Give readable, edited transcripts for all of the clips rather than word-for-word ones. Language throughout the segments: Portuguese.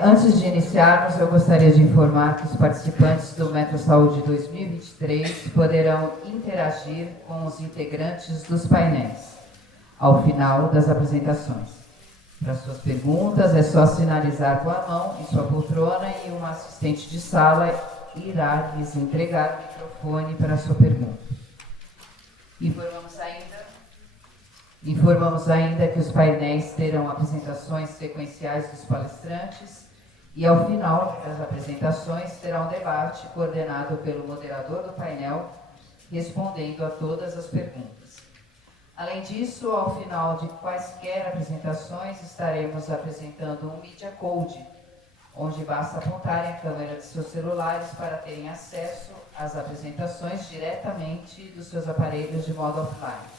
Antes de iniciarmos, eu gostaria de informar que os participantes do Metro Saúde 2023 poderão interagir com os integrantes dos painéis ao final das apresentações. Para suas perguntas, é só sinalizar com a mão em sua poltrona e um assistente de sala irá lhes entregar o microfone para a sua pergunta. Informamos ainda que os painéis terão apresentações sequenciais dos palestrantes e, ao final das apresentações, terá um debate coordenado pelo moderador do painel, respondendo a todas as perguntas. Além disso, ao final de quaisquer apresentações, estaremos apresentando um Media Code, onde basta apontarem a câmera de seus celulares para terem acesso às apresentações diretamente dos seus aparelhos de modo offline.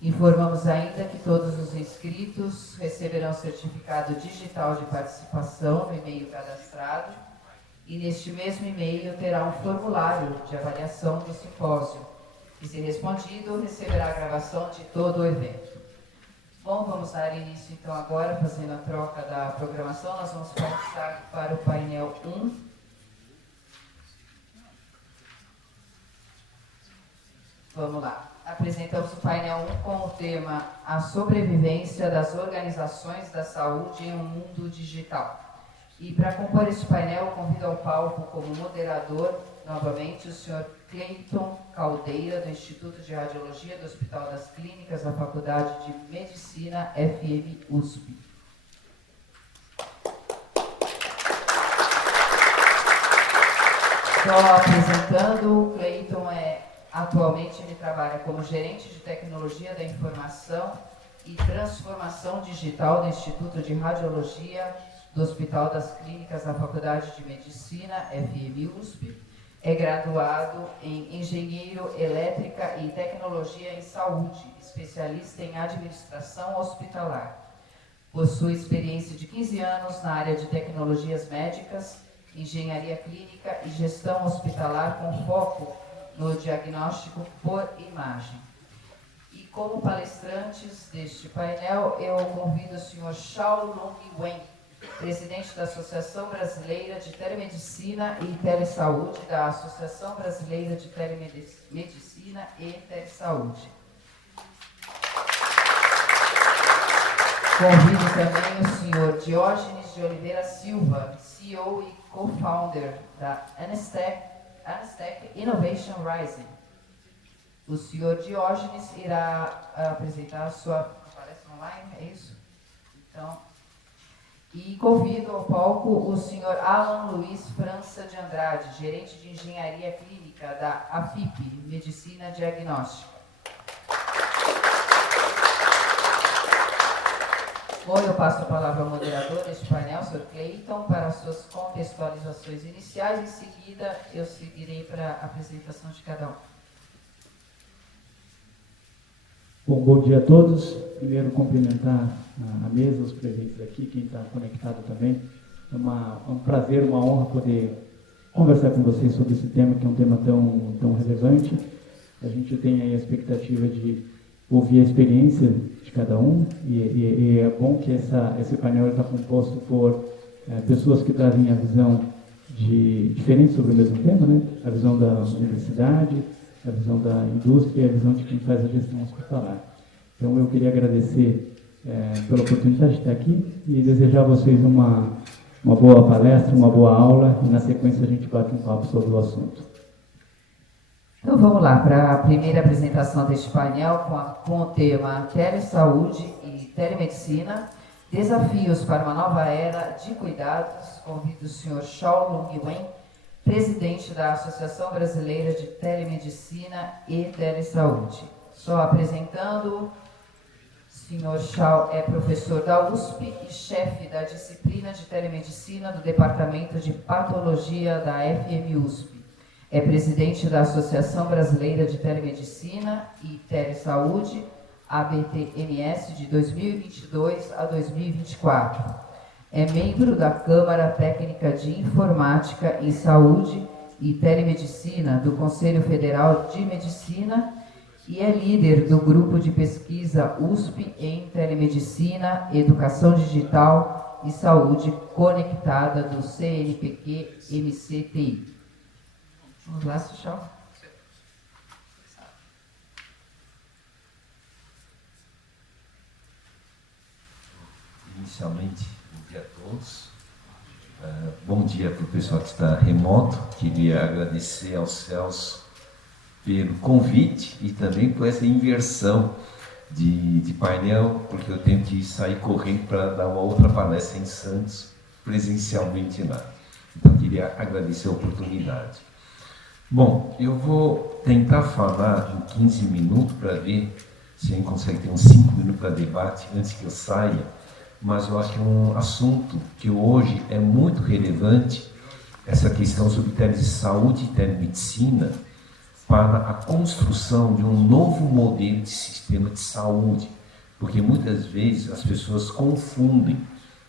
Informamos ainda que todos os inscritos receberão certificado digital de participação no e-mail cadastrado e neste mesmo e-mail terá um formulário de avaliação do simpósio, que, se respondido, receberá a gravação de todo o evento. Bom, vamos dar início então agora, fazendo a troca da programação. Nós vamos passar para o painel 1. Vamos lá. Apresentamos o painel 1 com o tema A Sobrevivência das Organizações da Saúde em um Mundo Digital. E para compor este painel, convido ao palco como moderador, novamente, o Sr. Cleiton Caldeira, do Instituto de Radiologia do Hospital das Clínicas da Faculdade de Medicina FM-USP. Só apresentando, o Cleiton atualmente ele trabalha como gerente de tecnologia da informação e transformação digital do Instituto de Radiologia do Hospital das Clínicas da Faculdade de Medicina, FM-USP. É graduado em Engenheiro Elétrica e Tecnologia em Saúde, especialista em administração hospitalar. Possui experiência de 15 anos na área de tecnologias médicas, engenharia clínica e gestão hospitalar com foco no diagnóstico por imagem. E como palestrantes deste painel, eu convido o Sr. Xiaolong Wen, presidente da Associação Brasileira de Telemedicina e Telesaúde, da Associação Brasileira de Telemedicina e Telesaúde. Convido também o Sr. Diógenes de Oliveira Silva, CEO e co-founder da Anestec Innovation Rising. O Sr. Diógenes irá apresentar a sua palestra online, é isso? Então, e convido ao palco o Sr. Alan Luiz França de Andrade, gerente de engenharia clínica da AFIP, Medicina Diagnóstica. Bom, eu passo a palavra ao moderador deste painel, Sr. Cleiton, para as suas contextualizações iniciais. Em seguida, eu seguirei para a apresentação de cada um. Bom dia a todos. Primeiro, cumprimentar a mesa, os presentes aqui, quem está conectado também. É um prazer, uma honra poder conversar com vocês sobre esse tema, que é um tema tão relevante. A gente tem aí a expectativa de ouvir a experiência de cada um, e é bom que esse painel está composto por pessoas que trazem a visão diferente sobre o mesmo tema, né? A visão da universidade, a visão da indústria e a visão de quem faz a gestão hospitalar. Então, eu queria agradecer pela oportunidade de estar aqui e desejar a vocês uma boa palestra, uma boa aula, e na sequência a gente bate um papo sobre o assunto. Então vamos lá para a primeira apresentação deste painel com o tema Telesaúde e Telemedicina, desafios para uma nova era de cuidados. Convido o Sr. Xiaolong Wen, presidente da Associação Brasileira de Telemedicina e Telesaúde. Só apresentando, o Sr. Xiao é professor da USP e chefe da disciplina de Telemedicina do Departamento de Patologia da FM-USP. É presidente da Associação Brasileira de Telemedicina e Telesaúde, ABTMS, de 2022 a 2024. É membro da Câmara Técnica de Informática em Saúde e Telemedicina do Conselho Federal de Medicina e é líder do grupo de pesquisa USP em Telemedicina, Educação Digital e Saúde Conectada do CNPq-MCTI. Vamos lá, Suchal. Inicialmente, bom dia a todos. Bom dia para o pessoal que está remoto. Queria agradecer aos Celso pelo convite e também por essa inversão de painel, porque eu tenho que sair correndo para dar uma outra palestra em Santos, presencialmente lá. Então, queria agradecer a oportunidade. Bom, eu vou tentar falar em 15 minutos para ver se a gente consegue ter uns 5 minutos para debate antes que eu saia, mas eu acho que é um assunto que hoje é muito relevante, essa questão sobre telemedicina de saúde e telemedicina, para a construção de um novo modelo de sistema de saúde, porque muitas vezes as pessoas confundem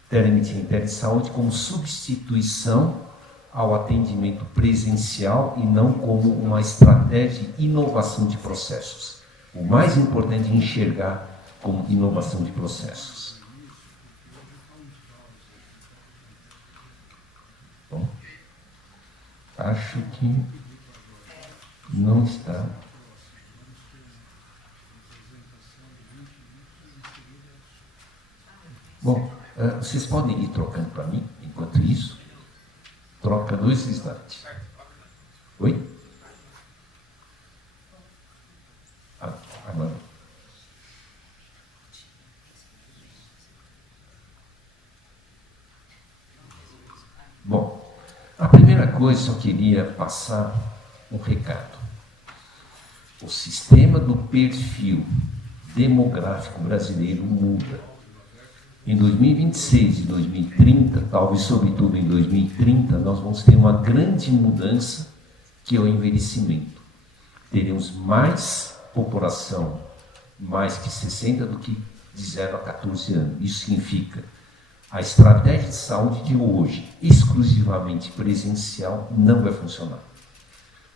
telemedicina e telesaúde como substituição ao atendimento presencial e não como uma estratégia de inovação de processos. O mais importante é enxergar como inovação de processos. Bom, acho que não está. Bom, vocês podem ir trocando para mim, enquanto isso. Troca 2 slides. Oi? Agora. Bom, a primeira coisa, eu queria passar um recado. O sistema do perfil demográfico brasileiro muda. Em 2026 e 2030, talvez sobretudo em 2030, nós vamos ter uma grande mudança, que é o envelhecimento. Teremos mais população, mais que 60 do que de 0 a 14 anos. Isso significa a estratégia de saúde de hoje, exclusivamente presencial, não vai funcionar.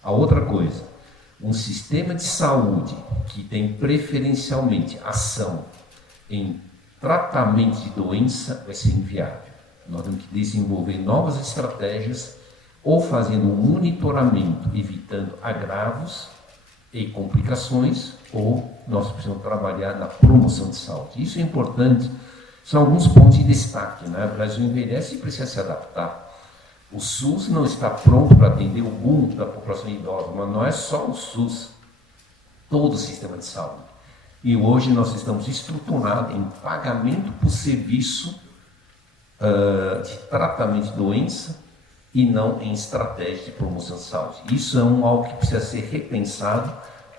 A outra coisa, um sistema de saúde que tem preferencialmente ação em tratamento de doença vai ser inviável. Nós temos que desenvolver novas estratégias, ou fazendo um monitoramento, evitando agravos e complicações, ou nós precisamos trabalhar na promoção de saúde. Isso é importante, são alguns pontos de destaque, né? O Brasil envelhece e precisa se adaptar. O SUS não está pronto para atender o boom da população idosa, mas não é só o SUS, todo o sistema de saúde. E hoje nós estamos estruturados em pagamento por serviço de tratamento de doença e não em estratégia de promoção de saúde. Isso é algo que precisa ser repensado,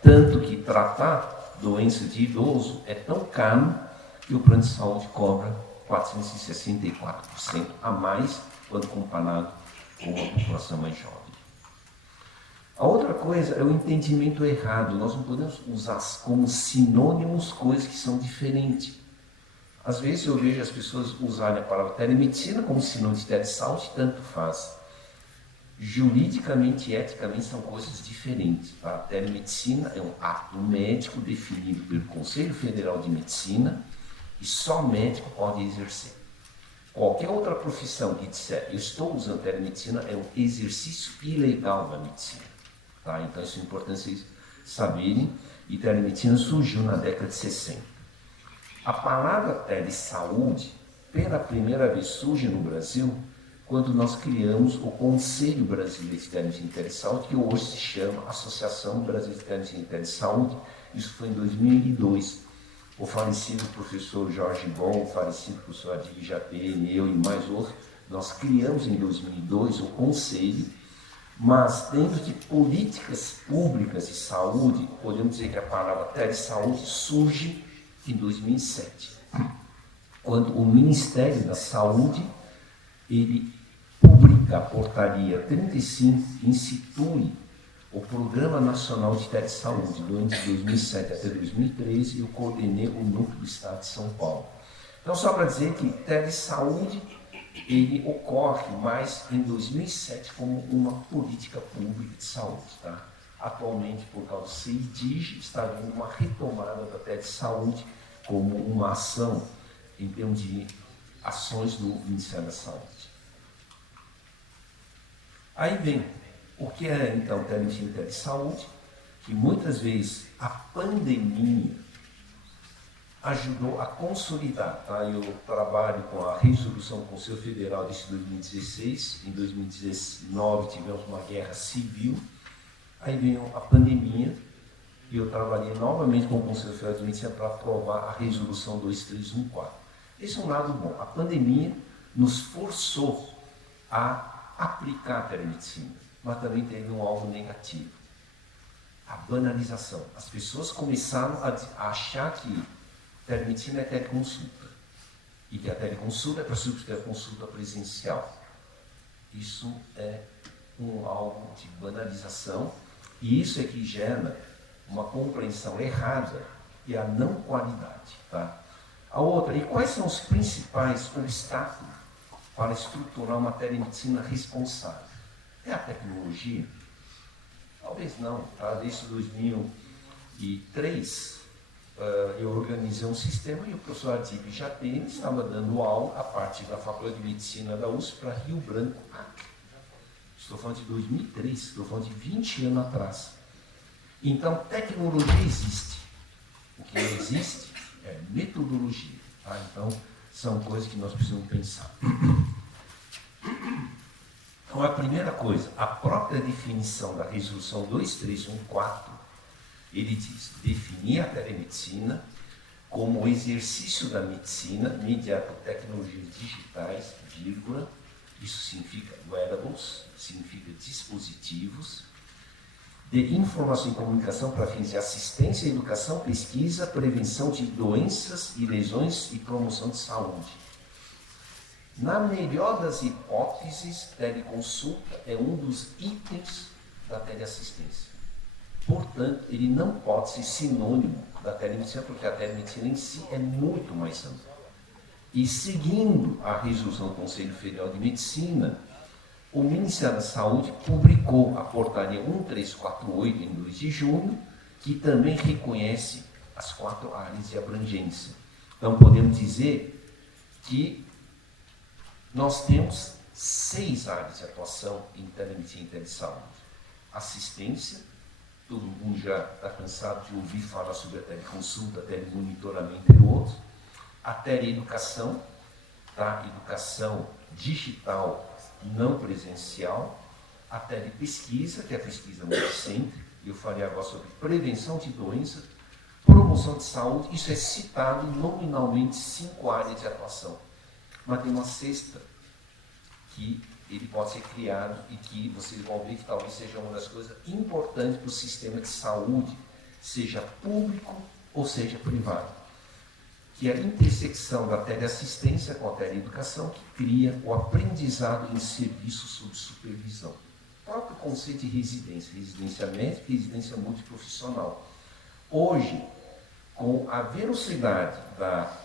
tanto que tratar doença de idoso é tão caro que o plano de saúde cobra 464% a mais quando comparado com uma população mais jovem. A outra coisa é o entendimento errado. Nós não podemos usar como sinônimos coisas que são diferentes. Às vezes eu vejo as pessoas usarem a palavra telemedicina como sinônimo de telesaúde, tanto faz. Juridicamente e eticamente são coisas diferentes. A telemedicina é um ato médico definido pelo Conselho Federal de Medicina e só médico pode exercer. Qualquer outra profissão que disser eu estou usando telemedicina é um exercício ilegal da medicina. Tá? Então isso é importante vocês saberem. E telemedicina surgiu na década de 60. A palavra telesaúde, pela primeira vez, surge no Brasil quando nós criamos o Conselho Brasileiro de Telemedicina e Telesaúde, que hoje se chama Associação Brasileira de Telemedicina e Telesaúde. Isso foi em 2002. O falecido professor Jorge Bon, o falecido professor Adib Japene, eu e mais outros, nós criamos em 2002 o Conselho, mas dentro de políticas públicas de saúde, podemos dizer que a palavra telesaúde surge em 2007, quando o Ministério da Saúde ele publica a portaria 35, institui o Programa Nacional de Telesaúde durante 2007 até 2013 e eu coordenei o núcleo do Estado de São Paulo. Então, só para dizer que telesaúde ele ocorre mais em 2007 como uma política pública de saúde. Tá? Atualmente, por causa do CIDIG, está havendo uma retomada da telesaúde como uma ação em termos de ações do Ministério da Saúde. Aí vem o que é então telemedicina e telesaúde, que muitas vezes a pandemia ajudou a consolidar. Tá? Eu trabalho com a resolução do Conselho Federal desse 2016, em 2019 tivemos uma guerra civil, aí veio a pandemia, e eu trabalhei novamente com o Conselho Federal de Medicina para aprovar a resolução 2314. Esse é um lado bom. A pandemia nos forçou a aplicar a telemedicina, mas também teve um algo negativo. A banalização. As pessoas começaram a achar que telemedicina é teleconsulta e que a teleconsulta é para substituir a consulta presencial. Isso é algo de banalização e isso é que gera uma compreensão errada e a não qualidade. Tá? A outra, e quais são os principais obstáculos para estruturar uma telemedicina responsável? É a tecnologia? Talvez não. Tá? Desde 2003, eu organizei um sistema e o professor Adib Jatene estava dando aula a partir da Faculdade de Medicina da USP para Rio Branco, Acre. Estou falando de 2003, estou falando de 20 anos atrás. Então, tecnologia existe. O que não existe é metodologia. Tá? Então, são coisas que nós precisamos pensar. Então, a primeira coisa, a própria definição da resolução 2314, ele diz, definir a telemedicina como o exercício da medicina mediante tecnologias digitais, vírgula, isso significa wearables, significa dispositivos, de informação e comunicação para fins de assistência, educação, pesquisa, prevenção de doenças e lesões e promoção de saúde. Na melhor das hipóteses, teleconsulta é um dos itens da teleassistência. Portanto, ele não pode ser sinônimo da telemedicina, porque a telemedicina em si é muito mais ampla. E seguindo a resolução do Conselho Federal de Medicina, o Ministério da Saúde publicou a portaria 1348 em 2 de junho, que também reconhece as 4 áreas de abrangência. Então, podemos dizer que nós temos 6 áreas de atuação em telemedicina e telesaúde. Assistência, todo mundo já está cansado de ouvir falar sobre a teleconsulta, telemonitoramento e outros. A teleeducação, tá? Educação digital não presencial. A telepesquisa, que é a pesquisa multicêntrica, e eu falei agora sobre prevenção de doenças, promoção de saúde. Isso é citado nominalmente 5 áreas de atuação. Mas tem uma 6ª que ele pode ser criado e que vocês vão ver que talvez seja uma das coisas importantes para o sistema de saúde, seja público ou seja privado, que é a intersecção da teleassistência com a teleeducação, que cria o aprendizado em serviço sob supervisão. O próprio conceito de residência médica e residência multiprofissional. Hoje, com a velocidade da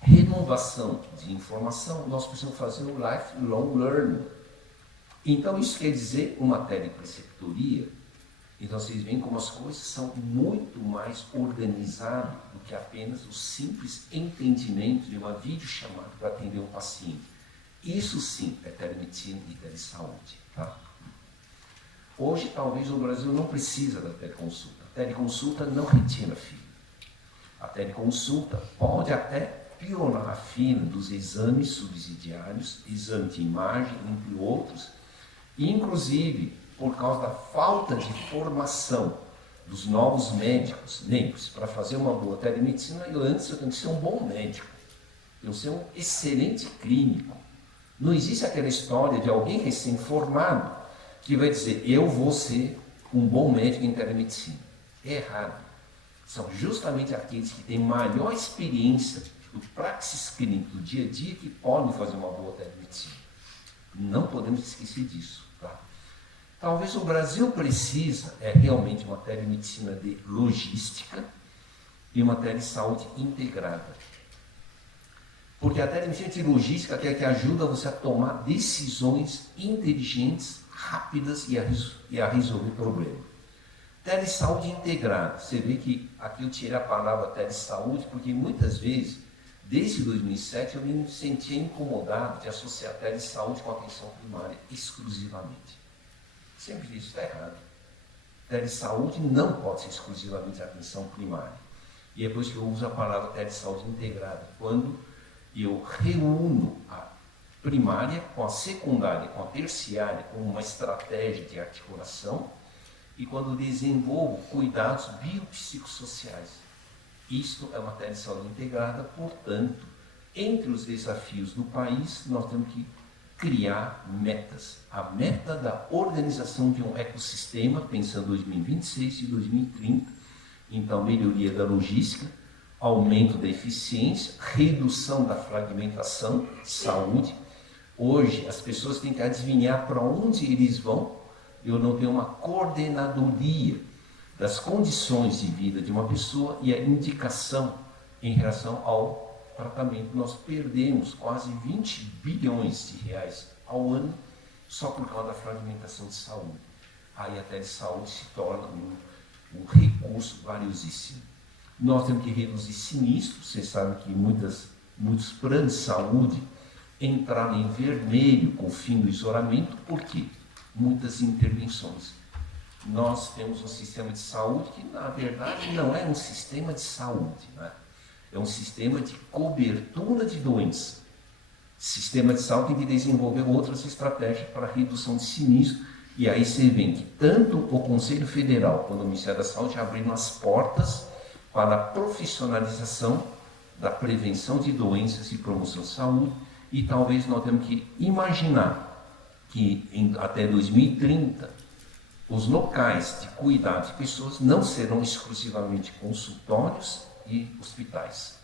renovação de informação, nós precisamos fazer um lifelong learning. Então, isso quer dizer uma telepreceptoria. Então, vocês veem como as coisas são muito mais organizadas do que apenas o simples entendimento de uma videochamada para atender um paciente. Isso sim é telemedicina e telesaúde. Tá? Hoje, talvez o Brasil não precisa da teleconsulta. A teleconsulta não retira fila. A teleconsulta pode até piorar a fila dos exames subsidiários, exame de imagem, entre outros, e inclusive por causa da falta de formação dos novos médicos. Lembre-se, para fazer uma boa telemedicina, antes eu tenho que ser um bom médico, eu tenho que ser um excelente clínico. Não existe aquela história de alguém recém-formado que vai dizer, eu vou ser um bom médico em telemedicina. É errado. São justamente aqueles que têm maior experiência do praxis clínico, do dia a dia, que podem fazer uma boa telemedicina. Não podemos esquecer disso. Tá? Talvez o Brasil precisa realmente uma telemedicina de logística e uma telesaúde integrada. Porque a telemedicina de logística é que ajuda você a tomar decisões inteligentes, rápidas e a resolver problemas. Telesaúde integrada. Você vê que aqui eu tirei a palavra telesaúde porque muitas vezes Desde 2007 eu me sentia incomodado de associar a telesaúde com a atenção primária exclusivamente. Sempre disse, está errado. Telesaúde não pode ser exclusivamente a atenção primária. E é por isso que eu uso a palavra telesaúde integrada, quando eu reúno a primária com a secundária, com a terciária, com uma estratégia de articulação, e quando desenvolvo cuidados biopsicossociais. Isto é uma telesaúde integrada, portanto, entre os desafios do país, nós temos que criar metas. A meta da organização de um ecossistema, pensando em 2026 e 2030, então melhoria da logística, aumento da eficiência, redução da fragmentação, saúde. Hoje, as pessoas têm que adivinhar para onde eles vão. Eu não tenho uma coordenadoria das condições de vida de uma pessoa e a indicação em relação ao tratamento. Nós perdemos quase 20 bilhões de reais ao ano só por causa da fragmentação de saúde. Aí a telesaúde se torna um recurso valiosíssimo. Nós temos que reduzir sinistros. Você sabe que muitos planos de saúde entraram em vermelho com o fim do isolamento. Por quê? Muitas intervenções. Nós temos um sistema de saúde que, na verdade, não é um sistema de saúde, né? É um sistema de cobertura de doença. Sistema de saúde tem que desenvolver outras estratégias para redução de sinistro. E aí você vê que tanto o Conselho Federal quanto o Ministério da Saúde abriram as portas para a profissionalização da prevenção de doenças e promoção de saúde. E talvez nós temos que imaginar que até 2030 os locais de cuidado de pessoas não serão exclusivamente consultórios e hospitais.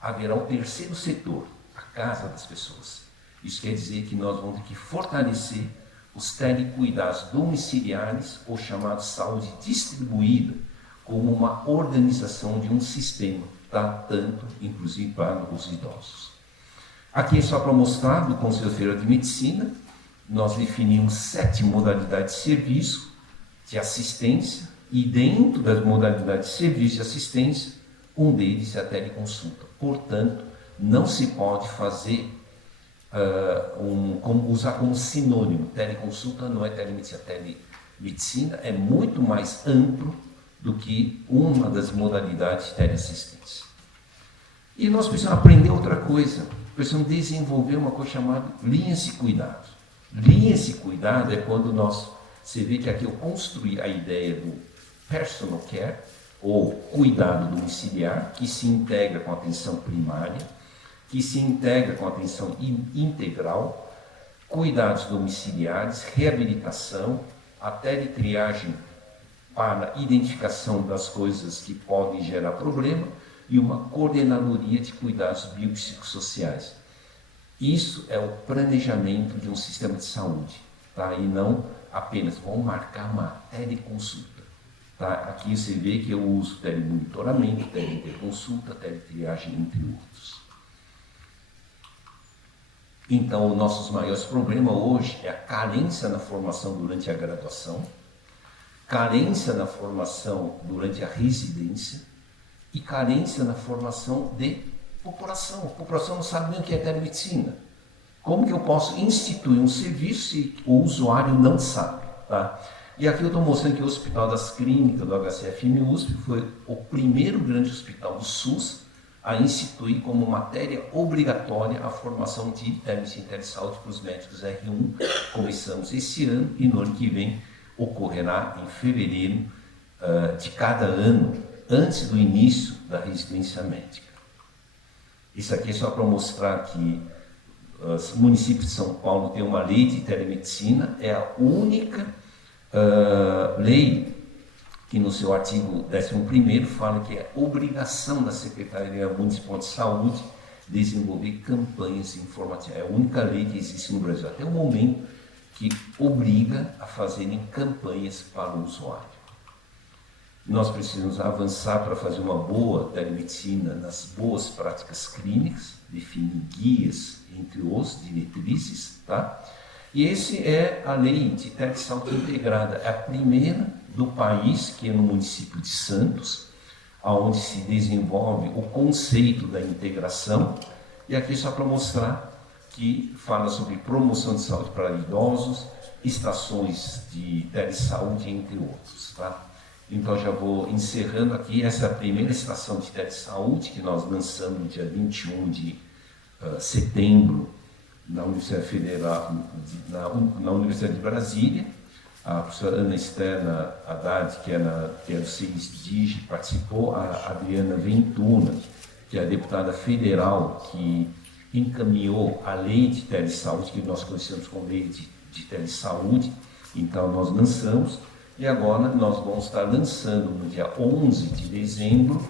Haverá um terceiro setor, a casa das pessoas. Isso quer dizer que nós vamos ter que fortalecer os telecuidados domiciliares, ou chamado saúde distribuída, como uma organização de um sistema, tá? Tanto, inclusive, para os idosos. Aqui é só para mostrar, do Conselho Federal de Medicina, nós definimos 7 modalidades de serviço de assistência, e dentro das modalidades de serviço de assistência, um deles é a teleconsulta. Portanto, não se pode fazer, usar como sinônimo. Teleconsulta não é telemedicina. Telemedicina é muito mais amplo do que uma das modalidades de teleassistência. E nós precisamos aprender outra coisa. Precisamos desenvolver uma coisa chamada linhas de cuidado. Linhas de cuidado é quando você vê que aqui eu construí a ideia do personal care, ou cuidado domiciliar, que se integra com a atenção primária, que se integra com a atenção integral, cuidados domiciliares, reabilitação, a teletriagem para identificação das coisas que podem gerar problema e uma coordenadoria de cuidados biopsicossociais. Isso é o planejamento de um sistema de saúde, tá? E não apenas vamos marcar uma teleconsulta. Tá? Aqui você vê que eu uso telemonitoramento, teleinterconsulta, teletriagem, entre outros. Então, os nossos maiores problemas hoje é a carência na formação durante a graduação, carência na formação durante a residência e carência na formação de população. A população não sabe nem o que é telemedicina. Como que eu posso instituir um serviço se o usuário não sabe? Tá? E aqui eu estou mostrando que o Hospital das Clínicas do HCFM USP foi o primeiro grande hospital do SUS a instituir como matéria obrigatória a formação de telemedicina e telesaúde para os médicos R1. Começamos esse ano e no ano que vem ocorrerá em fevereiro de cada ano, antes do início da residência médica. Isso aqui é só para mostrar que os municípios de São Paulo têm uma lei de telemedicina, é a única lei que no seu artigo 11º fala que é obrigação da Secretaria Municipal de Saúde desenvolver campanhas informativas. É a única lei que existe no Brasil até o momento que obriga a fazerem campanhas para o usuário. Nós precisamos avançar para fazer uma boa telemedicina nas boas práticas clínicas, definir guias, entre os diretrizes, tá? E esse é a lei de telesaúde integrada, é a primeira do país, que é no município de Santos. onde se desenvolve o conceito da integração, e aqui só para mostrar que fala sobre promoção de saúde para idosos, estações de telesaúde, entre outros. Tá? Então já vou encerrando aqui essa primeira estação de telesaúde que nós lançamos no dia 21 de setembro na Universidade Federal, na Universidade de Brasília. A professora Ana Estela Haddad, que é do CISDIG, participou, a Adriana Ventuna, que é a deputada federal que encaminhou a lei de telesaúde, que nós conhecemos como lei de telesaúde. Então nós lançamos, e agora nós vamos estar lançando no dia 11 de dezembro,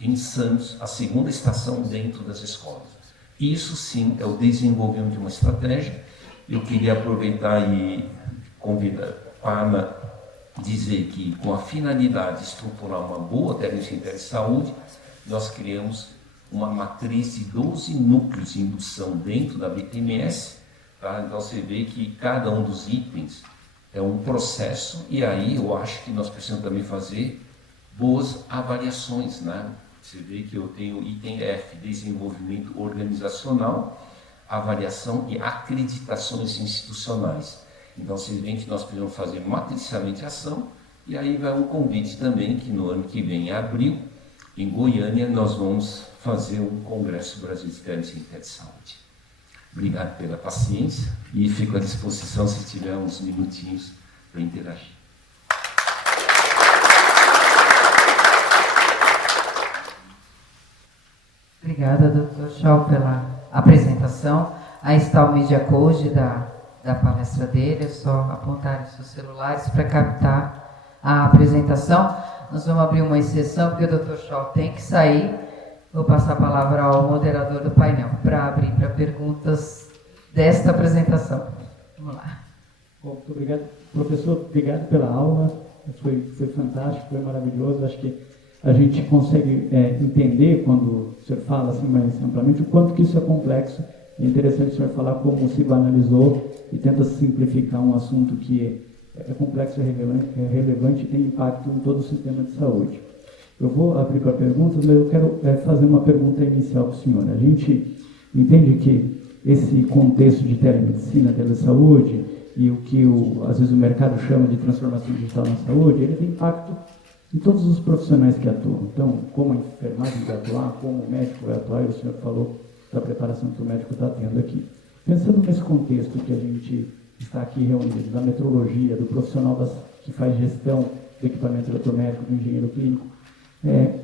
em Santos, a segunda estação dentro das escolas. Isso sim é o desenvolvimento de uma estratégia. Eu queria aproveitar e convidar para dizer que, com a finalidade de estruturar uma boa técnica de saúde, nós criamos uma matriz de 12 núcleos de indução dentro da BTMS. Tá? Então você vê que cada um dos itens é um processo, e aí eu acho que nós precisamos também fazer boas avaliações, né? Você vê que eu tenho item F, desenvolvimento organizacional, avaliação e acreditações institucionais. Então, você vê que nós precisamos fazer matricialmente ação, e aí vai um convite também, que no ano que vem, em abril, em Goiânia, nós vamos fazer um Congresso Brasileiro de Técnica de Saúde. Obrigado pela paciência, e fico à disposição se tiver uns minutinhos para interagir. Obrigada, Dr. Shaw, pela apresentação. Aí está o Media Code da palestra dele. É só apontar os seus celulares para captar a apresentação. Nós vamos abrir uma exceção, porque o Dr. Shaw tem que sair. Vou passar a palavra ao moderador do painel para abrir para perguntas desta apresentação. Vamos lá. Bom, muito obrigado. Professor, obrigado pela aula. Foi fantástico, foi maravilhoso. Acho que a gente consegue entender, quando o senhor fala assim mais amplamente, o quanto que isso é complexo. É interessante o senhor falar como se banalizou e tenta simplificar um assunto que é complexo, é relevante e tem impacto em todo o sistema de saúde. Eu vou abrir para perguntas, mas eu quero fazer uma pergunta inicial para o senhor. A gente entende que esse contexto de telemedicina, telesaúde, e o que às vezes o mercado chama de transformação digital na saúde, ele tem impacto em todos os profissionais que atuam. Então, como a enfermagem vai atuar, como o médico vai atuar, e o senhor falou da preparação que o médico está tendo aqui. Pensando nesse contexto que a gente está aqui reunido, da metrologia, do profissional que faz gestão do equipamento eletromédico, do engenheiro clínico,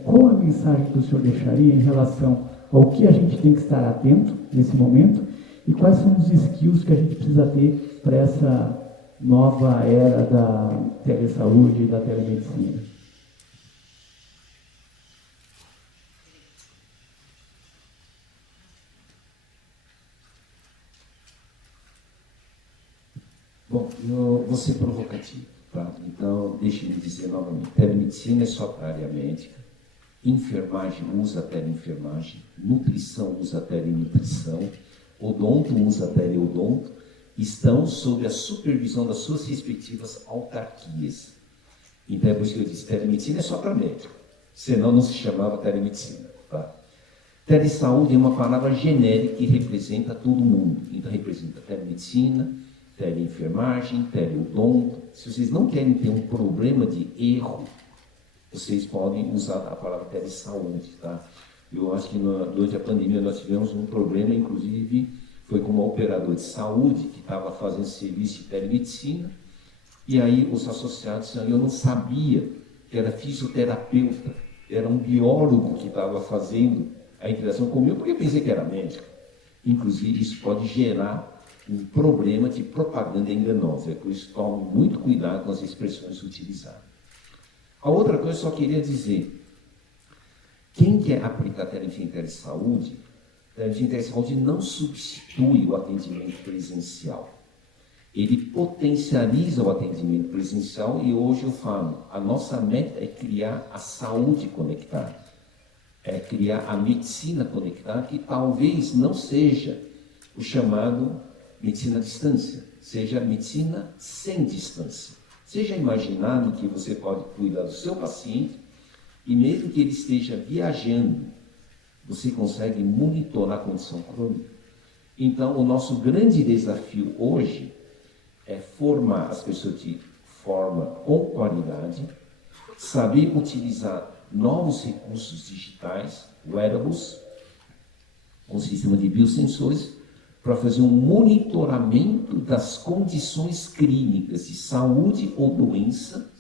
qual a mensagem que o senhor deixaria em relação ao que a gente tem que estar atento nesse momento e quais são os skills que a gente precisa ter para essa nova era da telesaúde e da telemedicina? Bom, eu vou ser provocativo, tá? Então, deixe-me dizer novamente, telemedicina é só para a área médica, enfermagem usa teleenfermagem, nutrição usa telenutrição, odonto usa teleodonto, estão sob a supervisão das suas respectivas autarquias. Então, é por isso que eu disse, telemedicina é só para médico, senão não se chamava telemedicina, tá? Telesaúde é uma palavra genérica que representa todo mundo, então representa telemedicina, teleenfermagem, teleodonto. Se vocês não querem ter um problema de erro, vocês podem usar a palavra telesaúde, tá? Eu acho que durante a pandemia nós tivemos um problema, inclusive foi com uma operadora de saúde que estava fazendo serviço de telemedicina, e aí os associados disseram, eu não sabia que era fisioterapeuta, era um biólogo que estava fazendo a interação comigo, porque eu pensei que era médico. Inclusive isso pode gerar um problema de propaganda enganosa. Por isso, tome muito cuidado com as expressões utilizadas. A outra coisa, eu só queria dizer, quem quer aplicar telesaúde, telesaúde não substitui o atendimento presencial. Ele potencializa o atendimento presencial e hoje eu falo, a nossa meta é criar a saúde conectada, é criar a medicina conectada, que talvez não seja o chamado medicina à distância, seja medicina sem distância. Seja imaginado que você pode cuidar do seu paciente E mesmo que ele esteja viajando, você consegue monitorar a condição crônica. Então, o nosso grande desafio hoje é formar as pessoas de forma com qualidade, saber utilizar novos recursos digitais, wearables, um sistema de biosensores, para fazer um monitoramento das condições clínicas de saúde ou doença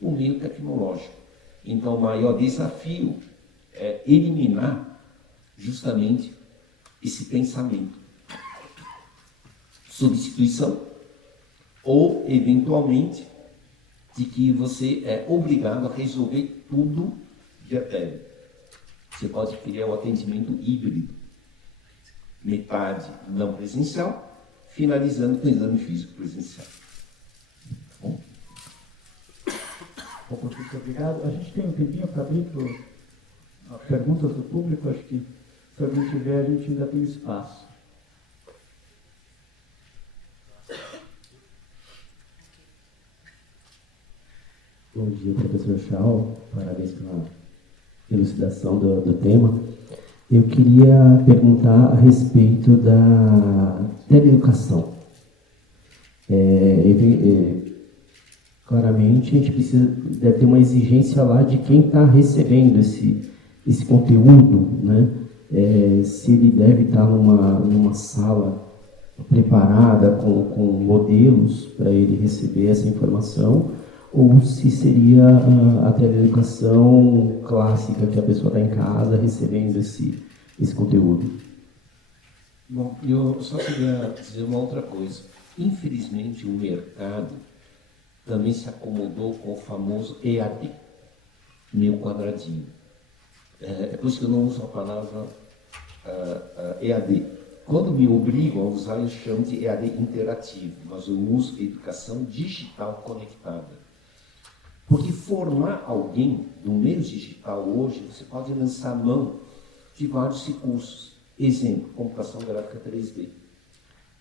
por meio tecnológico. Então, o maior desafio é eliminar justamente esse pensamento. Substituição ou, eventualmente, de que você é obrigado a resolver tudo via tele. Você pode criar o atendimento híbrido. Metade não presencial, finalizando com o exame físico presencial. Bom? Bom, professor, obrigado. A gente tem um tempinho para abrir para perguntas do público. Acho que se alguém tiver, a gente ainda tem espaço. Bom dia, professor Chau. Parabéns pela elucidação do tema. Eu queria perguntar a respeito da teleeducação. Claramente, a gente deve ter uma exigência lá de quem está recebendo esse conteúdo, né? Se ele deve estar numa sala preparada com modelos para ele receber essa informação, ou se seria a teleeducação clássica, que a pessoa está em casa recebendo esse conteúdo. Bom, eu só queria dizer uma outra coisa. Infelizmente, o mercado também se acomodou com o famoso EAD, meio quadradinho. É por isso que eu não uso a palavra EAD. Quando me obrigam a usar, eu chamo de EAD interativo, mas eu uso educação digital conectada. Porque formar alguém no meio digital hoje, você pode lançar mão de vários recursos. Exemplo, computação gráfica 3D.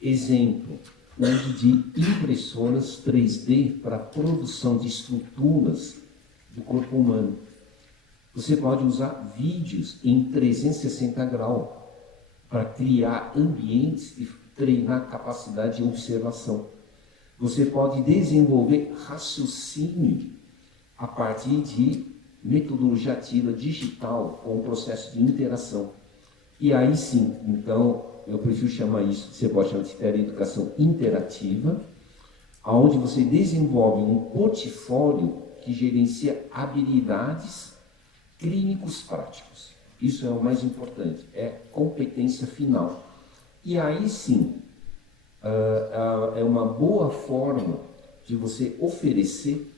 Exemplo, uso de impressoras 3D para a produção de estruturas do corpo humano. Você pode usar vídeos em 360 graus para criar ambientes e treinar capacidade de observação. Você pode desenvolver raciocínio a partir de metodologia ativa digital com o processo de interação. E aí sim, então, eu prefiro chamar isso, você pode chamar de teleeducação interativa, onde você desenvolve um portfólio que gerencia habilidades clínicos práticos. Isso é o mais importante, é competência final. E aí sim, é uma boa forma de você oferecer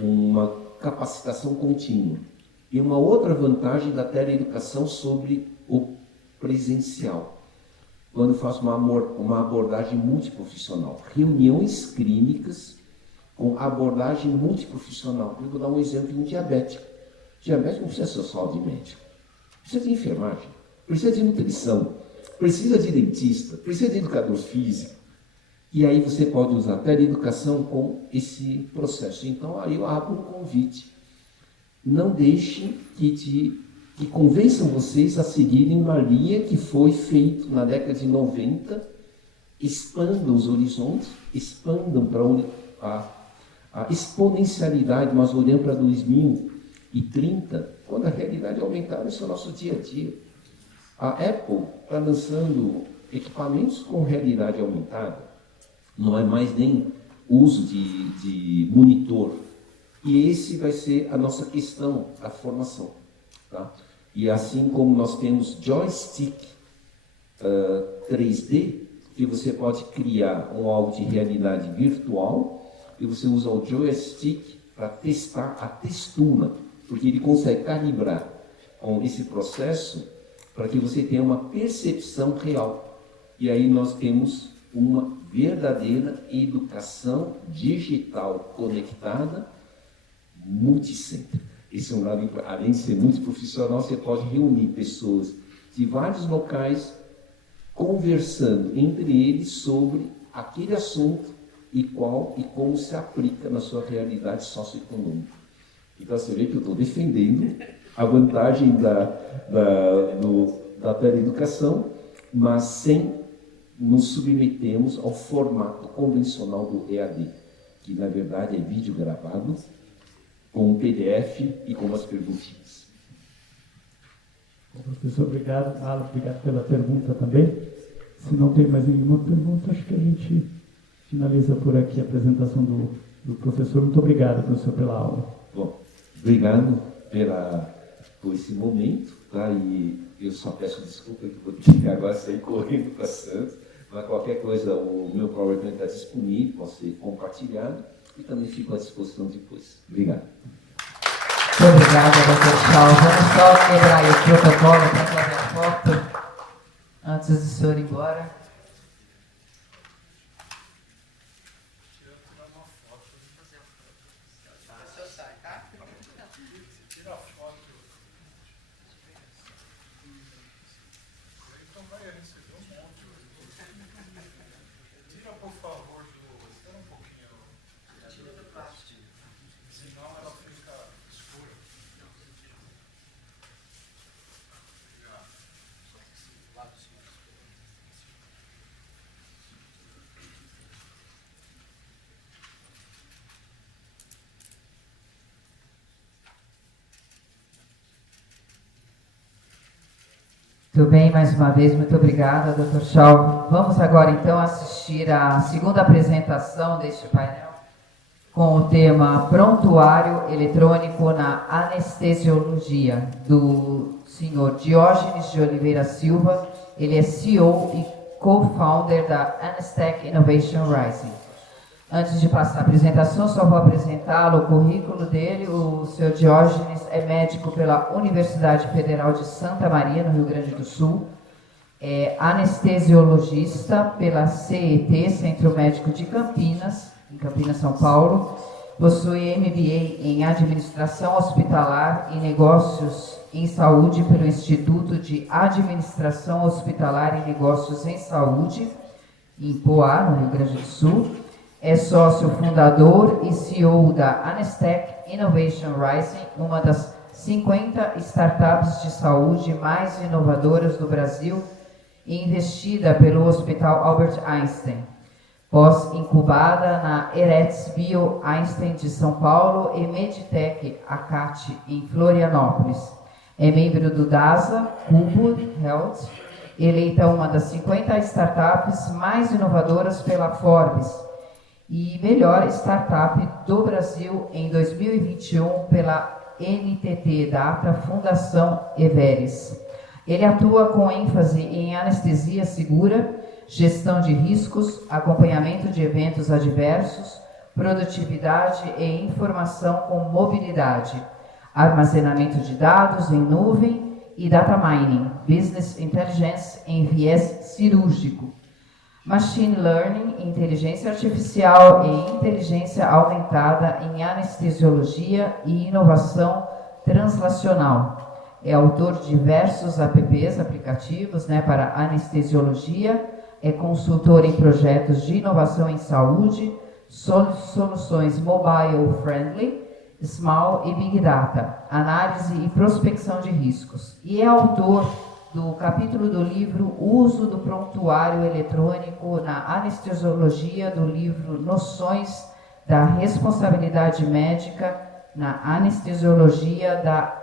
uma capacitação contínua. E uma outra vantagem da teleeducação sobre o presencial, quando eu faço uma abordagem multiprofissional, reuniões clínicas com abordagem multiprofissional. Eu vou dar um exemplo de um diabético. Diabético não precisa só de médico, precisa de enfermagem, precisa de nutrição, precisa de dentista, precisa de educador físico. E aí você pode usar a teleeducação com esse processo. Então, aí eu abro um convite. Não deixem que convençam vocês a seguirem uma linha que foi feita na década de 90. Expandam os horizontes, expandam para a exponencialidade, mas olhando para 2030, quando a realidade aumentar, isso é o nosso dia a dia. A Apple está lançando equipamentos com realidade aumentada. Não é mais nem uso de monitor. E esse vai ser a nossa questão, a formação. Tá? E assim como nós temos joystick 3D, que você pode criar algo de realidade virtual, e você usa o joystick para testar a textura, porque ele consegue calibrar com esse processo para que você tenha uma percepção real. E aí nós temos uma verdadeira educação digital conectada, multicêntrica. Esse é um lado, além de ser multiprofissional, você pode reunir pessoas de vários locais conversando entre eles sobre aquele assunto e como se aplica na sua realidade socioeconômica. Então você vê que eu estou defendendo a vantagem da teleeducação, mas sem nos submetermos ao formato convencional do EAD, que na verdade é vídeo gravado, com um PDF e com umas perguntinhas. Professor, obrigado. Alan, obrigado pela pergunta também. Se não tem mais nenhuma pergunta, acho que a gente finaliza por aqui a apresentação do professor. Muito obrigado, professor, pela aula. Bom, obrigado por esse momento, tá? E eu só peço desculpa que vou ter que agora sair correndo para Santos, mas qualquer coisa, o meu PowerPoint está disponível, pode ser compartilhado e também fico à disposição depois. Obrigado. Muito obrigado, doutor Chau. Vamos só quebrar aí o protocolo para fazer a foto antes do senhor ir embora. Muito bem, mais uma vez, muito obrigada, Dr. Chau. Vamos agora, então, assistir à segunda apresentação deste painel com o tema Prontuário Eletrônico na Anestesiologia, do senhor Diógenes de Oliveira Silva. Ele é CEO e co-founder da Anestec Innovation Rising. Antes de passar a apresentação, só vou apresentá-lo, o currículo dele. O Sr. Diógenes é médico pela Universidade Federal de Santa Maria, no Rio Grande do Sul. É anestesiologista pela CET, Centro Médico de Campinas, em Campinas, São Paulo. Possui MBA em Administração Hospitalar e Negócios em Saúde pelo Instituto de Administração Hospitalar e Negócios em Saúde, em Poá, no Rio Grande do Sul. É sócio fundador e CEO da Anestec Innovation Rising, uma das 50 startups de saúde mais inovadoras do Brasil e investida pelo Hospital Albert Einstein. Pós-incubada na Eretz Bio Einstein de São Paulo e Meditech Acate em Florianópolis. É membro do DASA, Cubo Health, eleita uma das 50 startups mais inovadoras pela Forbes e melhor startup do Brasil em 2021 pela NTT Data Fundação Everest. Ele atua com ênfase em anestesia segura, gestão de riscos, acompanhamento de eventos adversos, produtividade e informação com mobilidade, armazenamento de dados em nuvem e data mining, business intelligence em viés cirúrgico, machine learning, inteligência artificial e inteligência aumentada em anestesiologia e inovação translacional. É autor de diversos apps, aplicativos, para anestesiologia, é consultor em projetos de inovação em saúde, soluções mobile friendly, small e big data, análise e prospecção de riscos. E é autor do capítulo do livro Uso do Prontuário Eletrônico na Anestesiologia, do livro Noções da Responsabilidade Médica na Anestesiologia da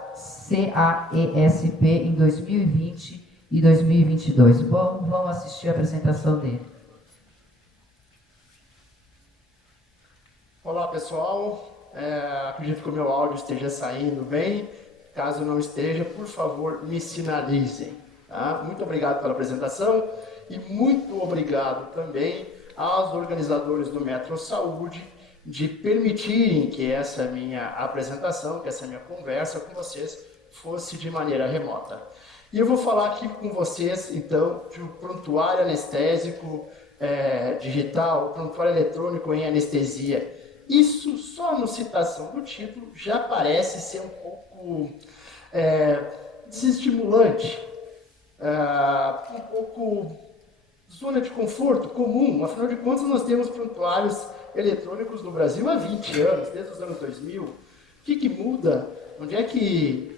CAESP em 2020 e 2022. Bom, vamos assistir a apresentação dele. Olá, pessoal. Acredito que o meu áudio esteja saindo bem. Caso não esteja, por favor, me sinalizem. Tá? Muito obrigado pela apresentação e muito obrigado também aos organizadores do Metro Saúde de permitirem que essa minha apresentação, que essa minha conversa com vocês fosse de maneira remota. E eu vou falar aqui com vocês, então, de um prontuário anestésico digital, prontuário eletrônico em anestesia. Isso, só na citação do título, já parece ser um pouco desestimulante, um pouco zona de conforto comum. Afinal de contas, nós temos prontuários eletrônicos no Brasil há 20 anos, desde os anos 2000. O que muda? Onde é que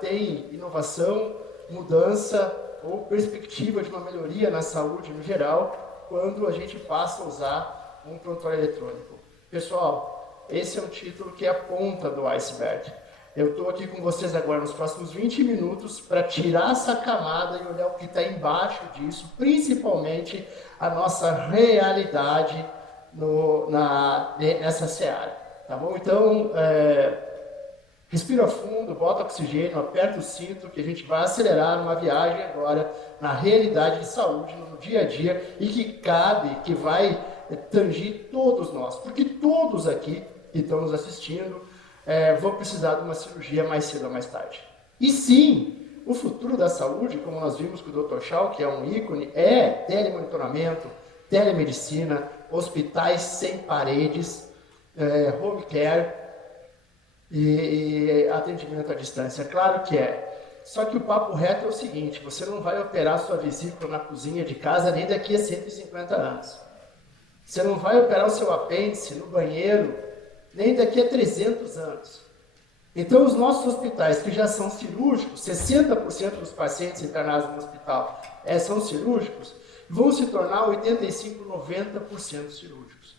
tem inovação, mudança ou perspectiva de uma melhoria na saúde no geral quando a gente passa a usar um prontuário eletrônico? Pessoal, esse é um título que é a ponta do iceberg. Eu estou aqui com vocês agora nos próximos 20 minutos para tirar essa camada e olhar o que está embaixo disso, principalmente a nossa realidade nessa seara. Tá bom? Então, respira fundo, bota oxigênio, aperta o cinto, que a gente vai acelerar numa viagem agora na realidade de saúde, no dia a dia, e que vai tangir todos nós, porque todos aqui que estão nos assistindo vão precisar de uma cirurgia mais cedo ou mais tarde. E sim, o futuro da saúde, como nós vimos com o Dr. Shaw, que é um ícone, é telemonitoramento, telemedicina, hospitais sem paredes, home care e atendimento à distância. Claro que é. Só que o papo reto é o seguinte: você não vai operar sua vesícula na cozinha de casa nem daqui a 150 anos. Você não vai operar o seu apêndice no banheiro nem daqui a 300 anos. Então, os nossos hospitais que já são cirúrgicos, 60% dos pacientes internados no hospital são cirúrgicos, vão se tornar 85%, 90% cirúrgicos.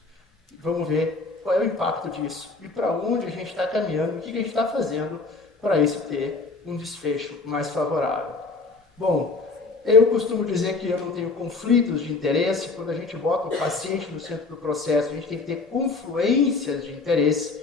Vamos ver qual é o impacto disso e para onde a gente está caminhando, o que a gente está fazendo para isso ter um desfecho mais favorável. Bom, eu costumo dizer que eu não tenho conflitos de interesse. Quando a gente bota o paciente no centro do processo, a gente tem que ter confluências de interesse.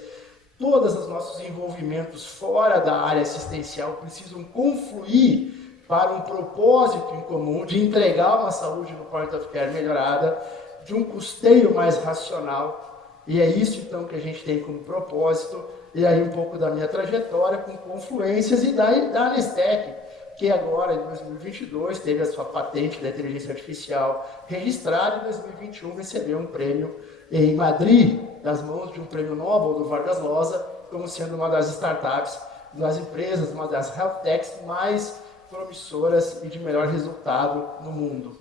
Todos os nossos envolvimentos fora da área assistencial precisam confluir para um propósito em comum de entregar uma saúde no point of care melhorada, de um custeio mais racional. E é isso então que a gente tem como propósito. E aí um pouco da minha trajetória com confluências e da Anestec, que agora, em 2022, teve a sua patente da inteligência artificial registrada, e em 2021 recebeu um prêmio em Madrid, das mãos de um prêmio Nobel do Vargas Llosa, como sendo uma das startups, das empresas, uma das health techs mais promissoras e de melhor resultado no mundo.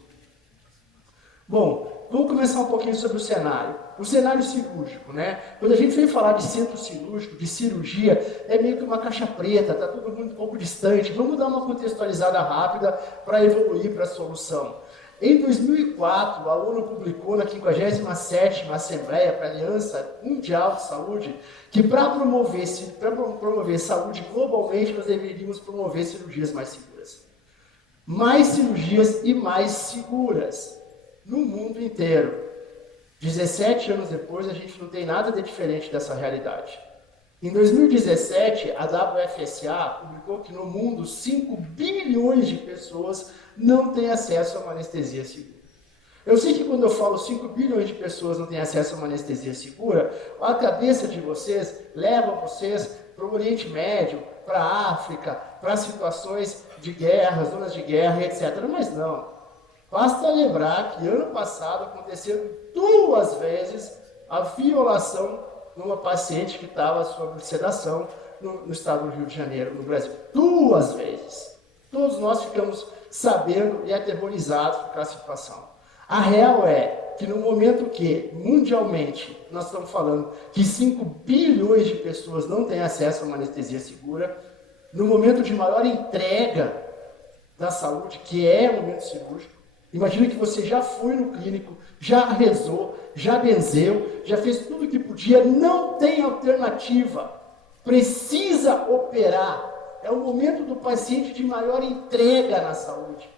Bom, vamos começar um pouquinho sobre o cenário. O cenário cirúrgico, né? Quando a gente vem falar de centro cirúrgico, de cirurgia, é meio que uma caixa preta, está tudo muito um pouco distante. Vamos dar uma contextualizada rápida para evoluir para a solução. Em 2004, a ONU publicou na 57ª Assembleia para a Aliança Mundial de Saúde que para promover saúde globalmente, nós deveríamos promover cirurgias mais seguras. Mais cirurgias e mais seguras no mundo inteiro. 17 anos depois, a gente não tem nada de diferente dessa realidade. Em 2017, a WFSA publicou que no mundo 5 bilhões de pessoas não têm acesso a uma anestesia segura. Eu sei que quando eu falo 5 bilhões de pessoas não têm acesso a uma anestesia segura, a cabeça de vocês leva vocês para o Oriente Médio, para a África, para situações de guerra, zonas de guerra, etc. Mas não. Basta lembrar que ano passado aconteceram 2 vezes a violação numa paciente que estava sob sedação no estado do Rio de Janeiro, no Brasil. 2 vezes. Todos nós ficamos sabendo e aterrorizados com aquela situação. A real é que no momento que, mundialmente, nós estamos falando que 5 bilhões de pessoas não têm acesso a uma anestesia segura, no momento de maior entrega da saúde, que é o momento cirúrgico, imagina que você já foi no clínico, já rezou, já benzeu, já fez tudo o que podia, não tem alternativa, precisa operar. É o momento do paciente de maior entrega na saúde.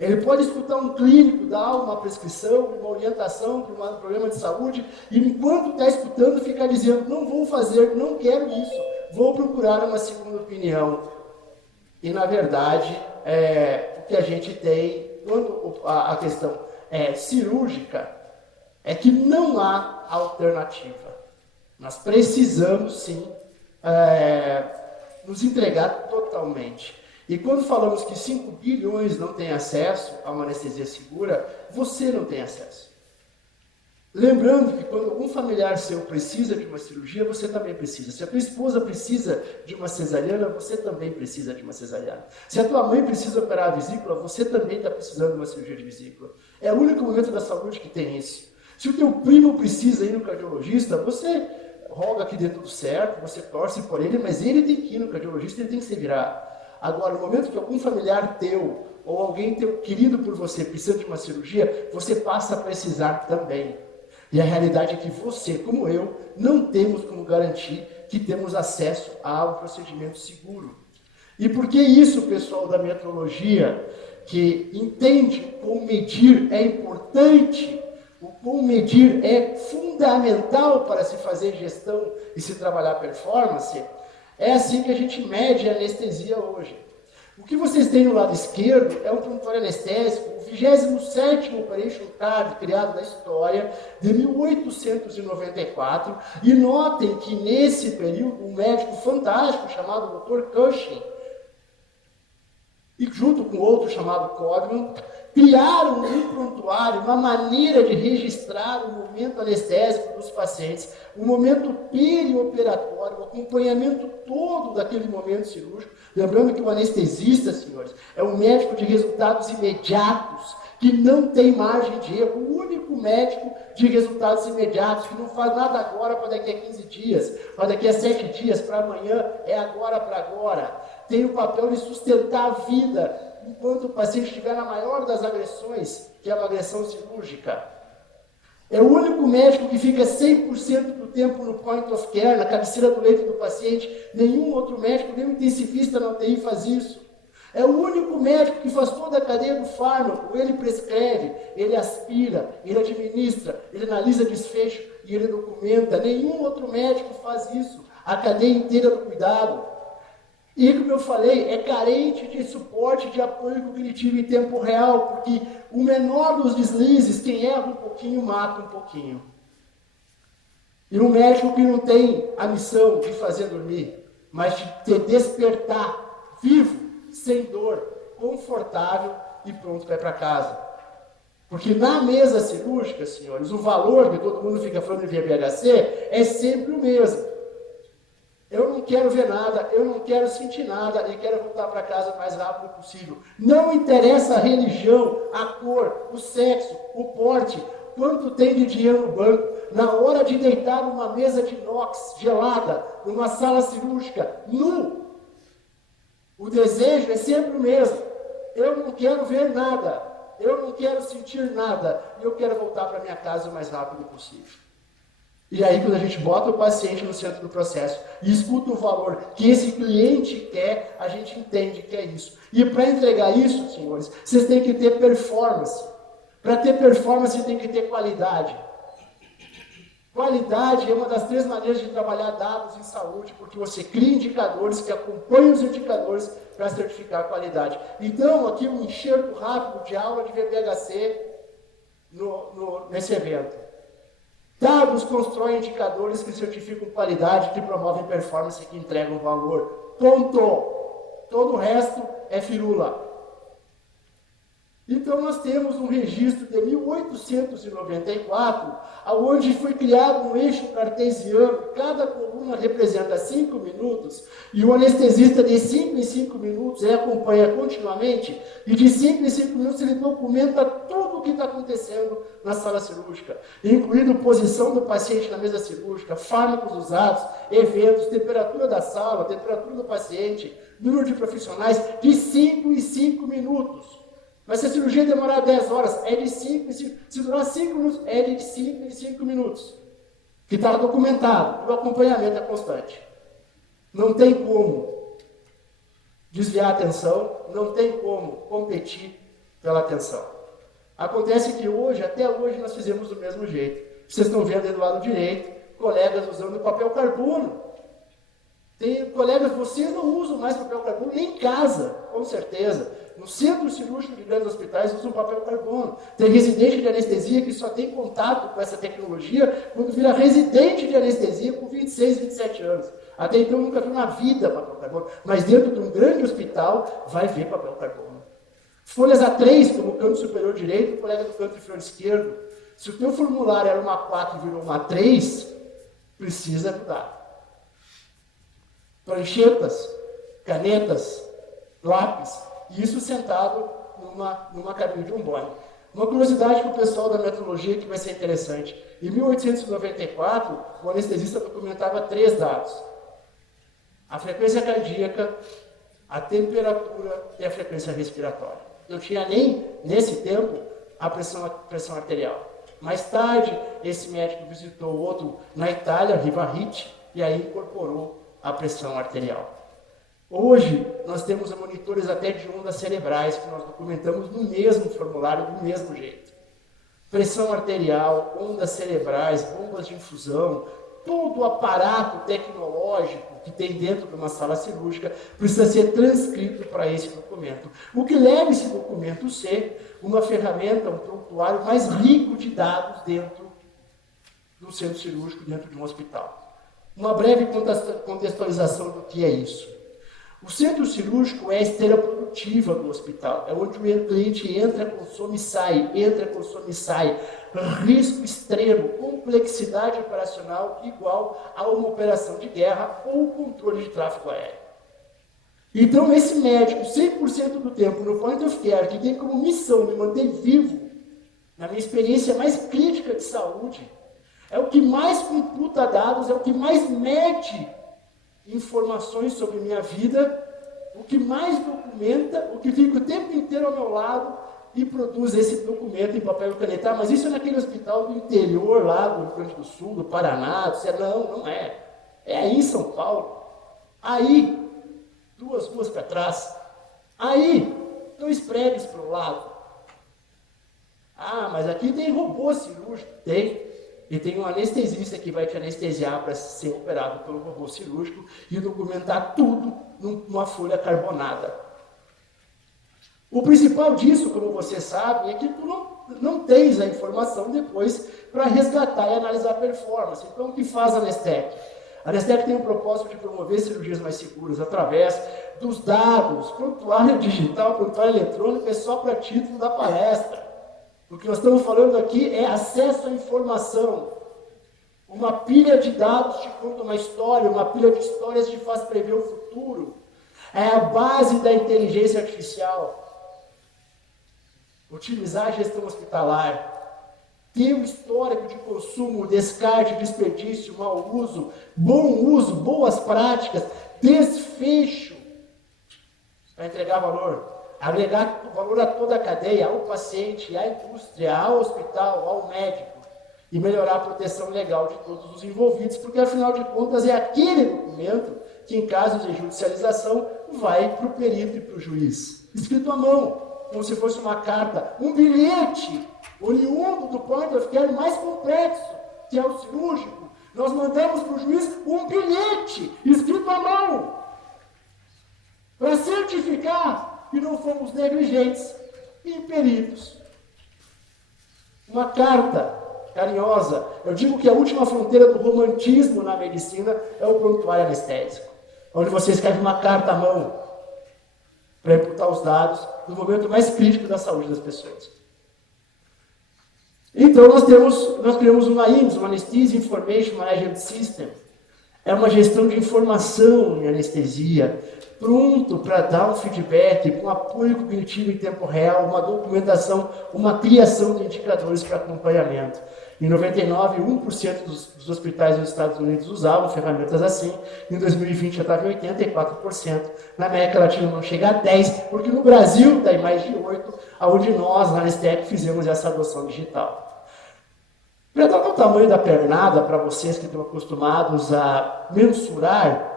Ele pode escutar um clínico, dar uma prescrição, uma orientação para um problema de saúde, e enquanto está escutando, fica dizendo, não vou fazer, não quero isso, vou procurar uma segunda opinião. E, na verdade, o que a gente tem, quando a questão é cirúrgica, é que não há alternativa. Nós precisamos, sim, nos entregar totalmente. E quando falamos que 5 bilhões não têm acesso a uma anestesia segura, você não tem acesso. Lembrando que quando algum familiar seu precisa de uma cirurgia, você também precisa. Se a tua esposa precisa de uma cesariana, você também precisa de uma cesariana. Se a tua mãe precisa operar a vesícula, você também está precisando de uma cirurgia de vesícula. É o único momento da saúde que tem isso. Se o teu primo precisa ir no cardiologista, roga que dê tudo certo, você torce por ele, mas ele tem que ir no cardiologista, ele tem que se virar. Agora, no momento que algum familiar teu, ou alguém teu querido por você precisa de uma cirurgia, você passa a precisar também. E a realidade é que você, como eu, não temos como garantir que temos acesso a um procedimento seguro. E por que isso, pessoal da metrologia, que entende como medir é importante, o como medir é fundamental para se fazer gestão e se trabalhar performance, é assim que a gente mede a anestesia hoje. O que vocês têm no lado esquerdo é um prontuário anestésico, o 27º Operation Card criado na história, de 1894, e notem que nesse período um médico fantástico chamado Dr. Cushing, e junto com outro chamado Codman, criaram um prontuário, uma maneira de registrar o momento anestésico dos pacientes, o momento perioperatório, o acompanhamento todo daquele momento cirúrgico. Lembrando que o anestesista, senhores, é um médico de resultados imediatos, que não tem margem de erro, o único médico de resultados imediatos, que não faz nada agora para daqui a 15 dias, para daqui a 7 dias, para amanhã, é agora para agora. Tem o papel de sustentar a vida, enquanto o paciente estiver na maior das agressões, que é uma agressão cirúrgica. É o único médico que fica 100% do tempo no point of care, na cabeceira do leito do paciente. Nenhum outro médico, nenhum intensivista na UTI faz isso. É o único médico que faz toda a cadeia do fármaco. Ele prescreve, ele aspira, ele administra, ele analisa desfecho e ele documenta. Nenhum outro médico faz isso. A cadeia inteira do cuidado. E, como eu falei, é carente de suporte, de apoio cognitivo em tempo real, porque o menor dos deslizes, quem erra um pouquinho, mata um pouquinho. E um médico que não tem a missão de fazer dormir, mas de te despertar vivo, sem dor, confortável e pronto para ir para casa. Porque na mesa cirúrgica, senhores, o valor que todo mundo fica falando de VBHC é sempre o mesmo. Eu não quero ver nada, eu não quero sentir nada e quero voltar para casa o mais rápido possível. Não interessa a religião, a cor, o sexo, o porte, quanto tem de dinheiro no banco. Na hora de deitar numa mesa de inox gelada, numa sala cirúrgica, nu, o desejo é sempre o mesmo. Eu não quero ver nada, eu não quero sentir nada e eu quero voltar para minha casa o mais rápido possível. E aí, quando a gente bota o paciente no centro do processo e escuta o valor que esse cliente quer, a gente entende que é isso. E para entregar isso, senhores, vocês têm que ter performance. Para ter performance, tem que ter qualidade. Qualidade é uma das 3 maneiras de trabalhar dados em saúde, porque você cria indicadores que acompanham os indicadores para certificar a qualidade. Então, aqui um enxerto rápido de aula de VBHC nesse evento. Dados constroem indicadores que certificam qualidade, que promovem performance e que entregam valor. Ponto! Todo o resto é firula. Então nós temos um registro de 1894, onde foi criado um eixo cartesiano, cada coluna representa 5 minutos, e o anestesista de 5 em 5 minutos ele acompanha continuamente, e de 5 em 5 minutos ele documenta tudo o que está acontecendo na sala cirúrgica, incluindo posição do paciente na mesa cirúrgica, fármacos usados, eventos, temperatura da sala, temperatura do paciente, número de profissionais, de 5 em 5 minutos. Mas se a cirurgia demorar 10 horas, é de 5 em 5. Se durar 5 minutos, é de 5 em 5 minutos. Que está documentado. O acompanhamento é constante. Não tem como desviar a atenção, não tem como competir pela atenção. Acontece que hoje, até hoje, nós fizemos do mesmo jeito. Vocês estão vendo aí do lado direito, colegas usando papel carbono. Tem colegas, vocês não usam mais papel carbono nem em casa, com certeza. No centro cirúrgico de grandes hospitais usam papel carbono. Tem residente de anestesia que só tem contato com essa tecnologia quando vira residente de anestesia com 26, 27 anos. Até então nunca viu na vida papel carbono. Mas dentro de um grande hospital vai ver papel carbono. Folhas A3, como canto superior direito, o colega do canto inferior esquerdo. Se o teu formulário era uma 4 e virou uma 3, precisa mudar. Pranchetas, canetas, lápis. Isso sentado numa cabine de um Boeing. Uma curiosidade para o pessoal da metrologia que vai ser interessante. Em 1894, o anestesista documentava 3 dados: a frequência cardíaca, a temperatura e a frequência respiratória. Não tinha nem, nesse tempo, a pressão arterial. Mais tarde, esse médico visitou outro na Itália, Rivarriti, e aí incorporou a pressão arterial. Hoje, nós temos monitores até de ondas cerebrais, que nós documentamos no mesmo formulário, do mesmo jeito. Pressão arterial, ondas cerebrais, bombas de infusão, todo o aparato tecnológico que tem dentro de uma sala cirúrgica precisa ser transcrito para esse documento. O que leva esse documento a ser uma ferramenta, um prontuário mais rico de dados dentro do centro cirúrgico, dentro de um hospital. Uma breve contextualização do que é isso. O centro cirúrgico é a esteira produtiva do hospital. É onde o cliente entra, consome e sai, entra, consome e sai. Risco extremo, complexidade operacional igual a uma operação de guerra ou controle de tráfego aéreo. Então, esse médico, 100% do tempo no point of care, que tem como missão me manter vivo, na minha experiência mais crítica de saúde, é o que mais computa dados, é o que mais mede informações sobre minha vida, o que mais documenta, o que fica o tempo inteiro ao meu lado e produz esse documento em papel e caneta. Mas isso é naquele hospital do interior, lá do Rio Grande do Sul, do Paraná. Não é. É aí em São Paulo. Aí, 2 ruas para trás. Aí, 2 prédios para o lado. Ah, mas aqui tem robô cirúrgico. Tem. E tem um anestesista que vai te anestesiar para ser operado pelo robô cirúrgico e documentar tudo numa folha carbonada. O principal disso, como você sabe, é que tu não tens a informação depois para resgatar e analisar a performance. Então, o que faz a Anestec? A Anestec tem o propósito de promover cirurgias mais seguras através dos dados. Prontuário digital, prontuário eletrônico é só para título da palestra. O que nós estamos falando aqui é acesso à informação. Uma pilha de dados te conta uma história, uma pilha de histórias te faz prever o futuro. É a base da inteligência artificial. Otimizar a gestão hospitalar. Ter um histórico de consumo, descarte, desperdício, mau uso, bom uso, boas práticas, desfecho para entregar valor. Agregar valor a toda a cadeia, ao paciente, à indústria, ao hospital, ao médico, e melhorar a proteção legal de todos os envolvidos, porque, afinal de contas, é aquele documento que, em casos de judicialização, vai para o perito e para o juiz. Escrito à mão, como se fosse uma carta, um bilhete, oriundo do point of care mais complexo, que é o cirúrgico. Nós mandamos para o juiz um bilhete, escrito à mão, para certificar que não fomos negligentes e imperitos. Uma carta carinhosa. Eu digo que a última fronteira do romantismo na medicina é o prontuário anestésico, onde você escreve uma carta à mão para imputar os dados no momento mais crítico da saúde das pessoas. Então, nós criamos uma IMS, uma Anesthesia Information Management System. É uma gestão de informação em anestesia, pronto para dar um feedback, com apoio cognitivo em tempo real, uma documentação, uma criação de indicadores para acompanhamento. Em 99, 1% dos hospitais dos Estados Unidos usavam ferramentas assim. Em 2020 já estava em 84%. Na América Latina não chega a 10%, porque no Brasil está em mais de 8%, onde nós, na Anestec, fizemos essa adoção digital. Para dar o tamanho da pernada, para vocês que estão acostumados a mensurar,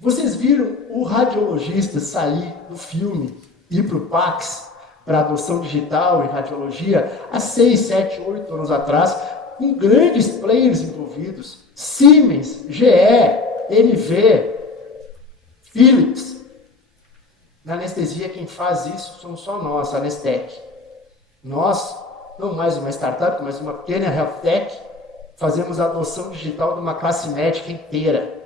vocês viram o radiologista sair do filme, ir para o PACS, para adoção digital em radiologia, há 6, 7, 8 anos atrás, com grandes players envolvidos, Siemens, GE, MV, Philips. Na anestesia, quem faz isso somos só nós, a Anestec. Nós, não mais uma startup, mas uma pequena health tech, fazemos a adoção digital de uma classe médica inteira,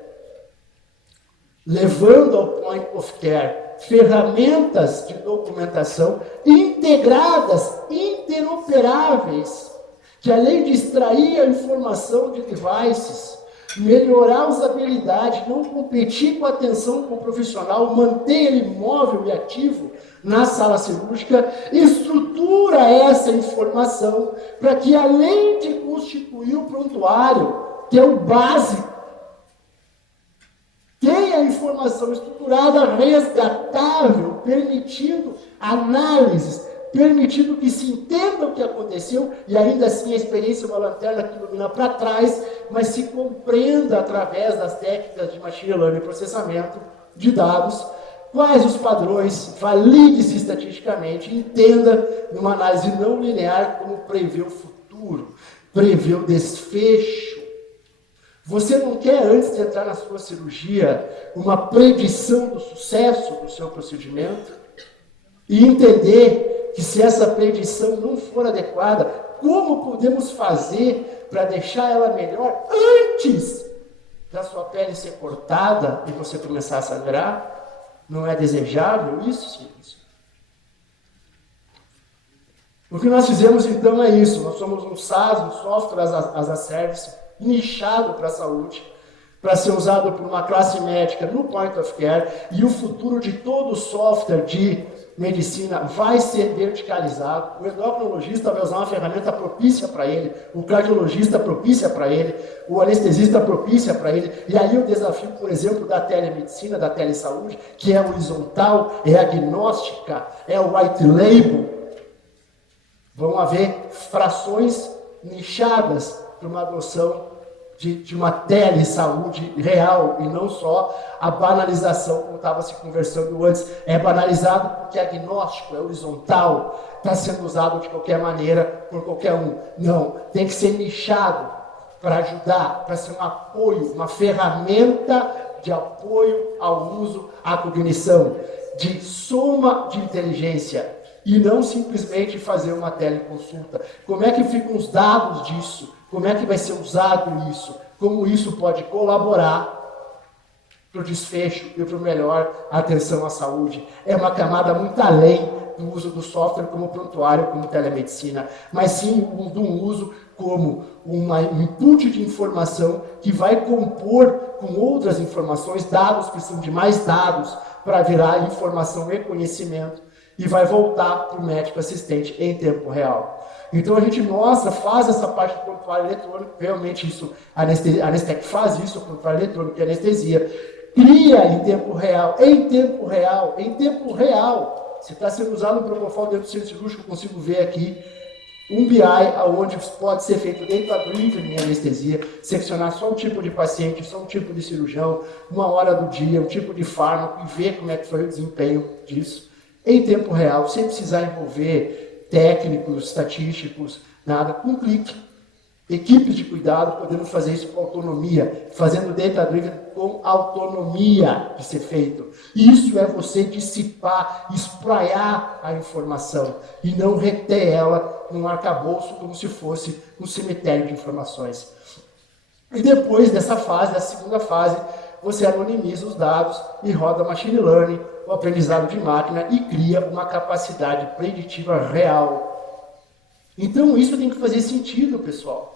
levando ao point of care ferramentas de documentação integradas, interoperáveis, que além de extrair a informação de devices, melhorar a usabilidade, não competir com a atenção com o profissional, manter ele móvel e ativo na sala cirúrgica, estrutura essa informação para que, além de constituir o prontuário, que é o básico, tenha a informação estruturada, resgatável, permitindo análises, permitindo que se entenda o que aconteceu, e ainda assim a experiência é uma lanterna que ilumina para trás, mas se compreenda através das técnicas de machine learning e processamento de dados, quais os padrões, valide-se estatisticamente, entenda numa análise não linear como prevê o futuro, prevê o desfecho. Você não quer, antes de entrar na sua cirurgia, uma predição do sucesso do seu procedimento? E entender que se essa predição não for adequada, como podemos fazer para deixar ela melhor antes da sua pele ser cortada e você começar a sangrar? Não é desejável isso, senhores? O que nós fizemos então é isso. Nós somos um SaaS, um software as a service, nichado para a saúde, para ser usado por uma classe médica no point of care, e o futuro de todo o software de medicina vai ser verticalizado. O endocrinologista vai usar uma ferramenta propícia para ele, o cardiologista propícia para ele, o anestesista propícia para ele. E aí o desafio, por exemplo, da telemedicina, da telesaúde, que é horizontal, é agnóstica, é o white label. Vão haver frações nichadas para uma adoção de uma telesaúde real, e não só a banalização, como estava se conversando antes. É banalizado porque é agnóstico, é horizontal, está sendo usado de qualquer maneira por qualquer um. Não, tem que ser nichado para ajudar, para ser um apoio, uma ferramenta de apoio ao uso, à cognição, de soma de inteligência, e não simplesmente fazer uma teleconsulta. Como é que ficam os dados disso? Como é que vai ser usado isso? Como isso pode colaborar para o desfecho e para a melhor atenção à saúde? É uma camada muito além do uso do software como prontuário, como telemedicina, mas sim do uso como um input de informação que vai compor com outras informações, dados que são de mais dados, para virar informação e conhecimento, e vai voltar para o médico assistente em tempo real. Então a gente mostra, faz essa parte do prontuário eletrônico, realmente isso, a Anestec faz isso, o prontuário eletrônico e a anestesia, cria em tempo real, se está sendo usado no Propofol dentro do centro cirúrgico, eu consigo ver aqui um BI, onde pode ser feito data-driven em anestesia, seccionar só um tipo de paciente, só um tipo de cirurgião, uma hora do dia, um tipo de fármaco, e ver como é que foi o desempenho disso, em tempo real, sem precisar envolver técnicos, estatísticos, nada, um clique. Equipes de cuidado podendo fazer isso com autonomia, fazendo data-driven com autonomia de ser feito. Isso é você dissipar, espraiar a informação e não reter ela num arcabouço como se fosse um cemitério de informações. E depois dessa fase, da segunda fase, você anonimiza os dados e roda machine learning, o aprendizado de máquina, e cria uma capacidade preditiva real. Então isso tem que fazer sentido, pessoal.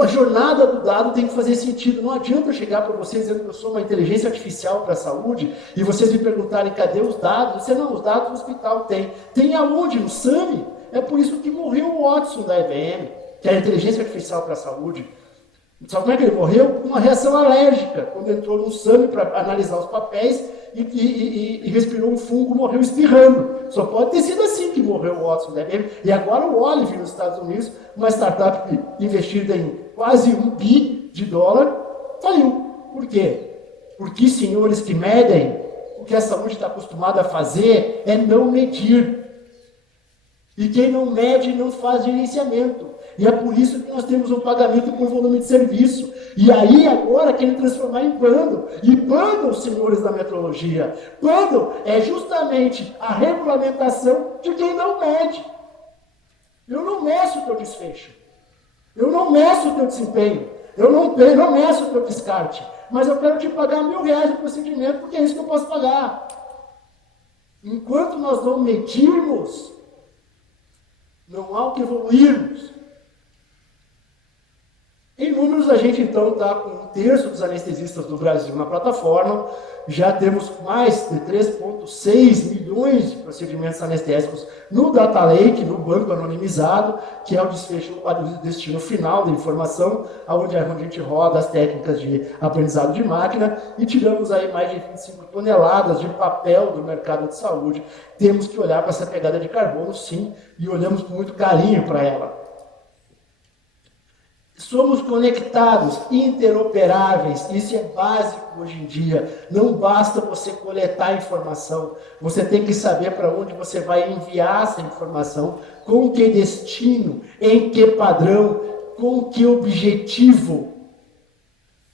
A jornada do dado tem que fazer sentido. Não adianta eu chegar para vocês dizendo que eu sou uma inteligência artificial para a saúde e vocês me perguntarem cadê os dados. Você não, os dados no hospital tem. Tem aonde? No SAMI. É por isso que morreu o Watson da IBM, que é a inteligência artificial para a saúde. Sabe como é que ele morreu? Com uma reação alérgica, quando entrou no SAMI para analisar os papéis e respirou um fungo, morreu espirrando. Só pode ter sido assim que morreu o Watson da IBM. E agora o Olive, nos Estados Unidos, uma startup investida em quase $1 bi, faliu. Por quê? Porque senhores que medem, o que a saúde está acostumada a fazer é não medir. E quem não mede não faz gerenciamento. E é por isso que nós temos um pagamento por volume de serviço. E aí agora querem transformar em bando. E bando, senhores da metrologia, bando é justamente a regulamentação de quem não mede. Eu não meço o teu desfecho. Eu não meço o teu desempenho. Eu não meço o teu descarte. Mas eu quero te pagar R$1.000 de procedimento, porque é isso que eu posso pagar. Enquanto nós não medirmos, não há o que evoluirmos. Em números números, a gente então está com 1/3 dos anestesistas do Brasil na plataforma, já temos mais de 3,6 milhões de procedimentos anestésicos no Data Lake, no banco anonimizado, que é o desfecho, o destino final da informação, onde a gente roda as técnicas de aprendizado de máquina, e tiramos aí mais de 25 toneladas de papel do mercado de saúde. Temos que olhar para essa pegada de carbono, sim, e olhamos com muito carinho para ela. Somos conectados, interoperáveis, isso é básico hoje em dia. Não basta você coletar informação, você tem que saber para onde você vai enviar essa informação, com que destino, em que padrão, com que objetivo.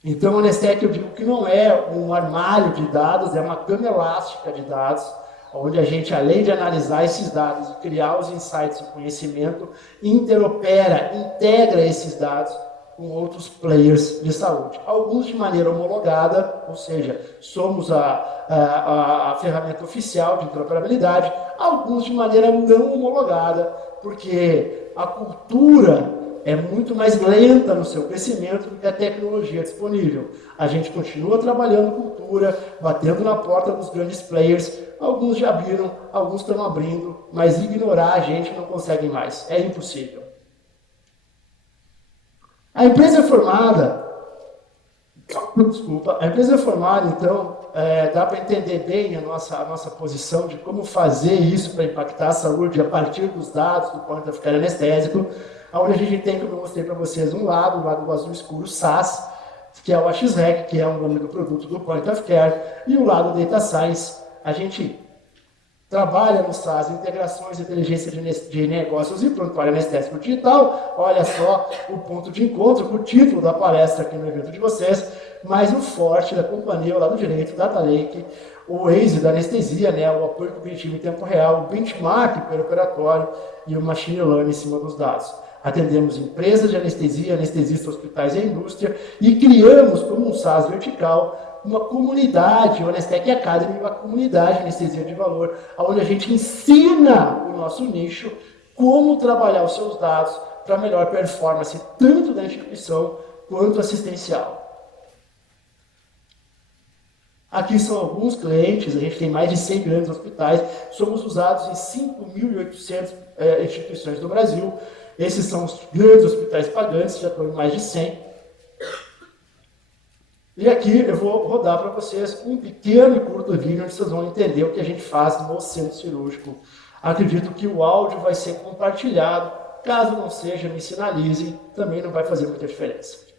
Então, a Nestec, eu digo que não é um armário de dados, é uma cama elástica de dados, onde a gente, além de analisar esses dados e criar os insights e conhecimento, interopera, integra esses dados com outros players de saúde. Alguns de maneira homologada, ou seja, somos a ferramenta oficial de interoperabilidade, alguns de maneira não homologada, porque a cultura é muito mais lenta no seu crescimento do que a tecnologia disponível. A gente continua trabalhando cultura, batendo na porta dos grandes players. Alguns já abriram, alguns estão abrindo, mas ignorar a gente não consegue mais. É impossível. A empresa formada, então, dá para entender bem a nossa posição de como fazer isso para impactar a saúde a partir dos dados do Point of Care anestésico, onde a gente tem, como eu mostrei para vocês, o lado azul escuro, SaaS, que é o AXREC, que é o nome do produto do Point of Care, e o lado Data Science. A gente trabalha no SaaS, integrações de inteligência de negócios e prontuário anestésico digital. Olha só o ponto de encontro com o título da palestra aqui no evento de vocês, mas o forte da companhia, o lado direito, Data Lake, o Waze da anestesia, né, o apoio cognitivo em tempo real, o benchmark operatório e o machine learning em cima dos dados. Atendemos empresas de anestesia, anestesistas, hospitais e indústria, e criamos, como um SaaS vertical, uma comunidade, o Anestec Academy, uma comunidade de anestesia de valor, onde a gente ensina o nosso nicho como trabalhar os seus dados para melhor performance, tanto da instituição quanto assistencial. Aqui são alguns clientes, a gente tem mais de 100 grandes hospitais, somos usados em 5.800 instituições do Brasil. Esses são os grandes hospitais pagantes, já estão em mais de 100. E aqui eu vou rodar para vocês um pequeno e curto vídeo onde vocês vão entender o que a gente faz no centro cirúrgico. Acredito que o áudio vai ser compartilhado, caso não seja, me sinalizem, também não vai fazer muita diferença.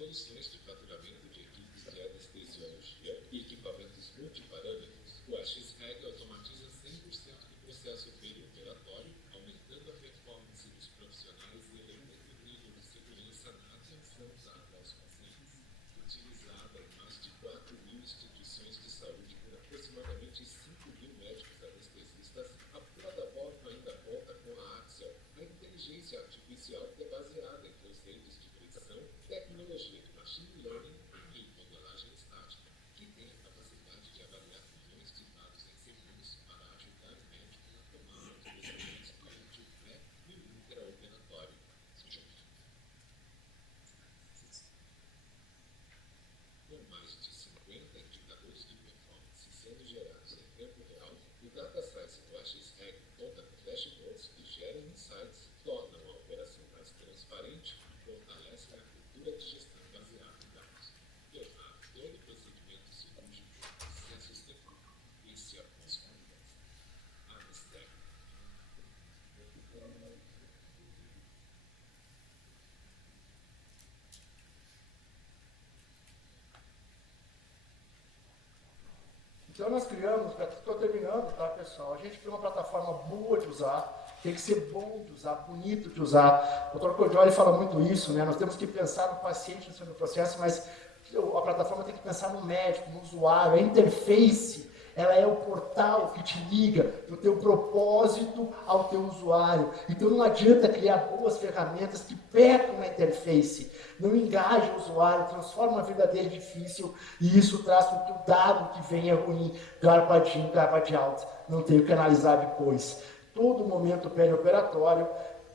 Soluções de faturamento de equipes de anestesiologia e equipamentos multiparâmetros, o AXREG automatiza 100% do processo perioperatório, aumentando a performance dos profissionais e elevando o nível de segurança na atenção dada aos pacientes. Utilizada em mais de 4.000 instituições de saúde por aproximadamente 5.000 médicos anestesistas, a plataforma ainda conta com a Axial, a inteligência artificial que é baseada em conceitos de predição, tecnologia de machine learning criamos, estou terminando, tá, pessoal? A gente criou uma plataforma boa de usar, tem que ser bom de usar, bonito de usar. O Dr. Codioli fala muito isso, né? Nós temos que pensar no paciente no processo, mas a plataforma tem que pensar no médico, no usuário, a interface. Ela é o portal que te liga do teu propósito ao teu usuário. Então não adianta criar boas ferramentas que pecam na interface, não engajam o usuário, transformam a vida dele difícil e isso traz com que o dado que venha ruim, garbage in, garbage out, não tenho que analisar depois. Todo momento perioperatório,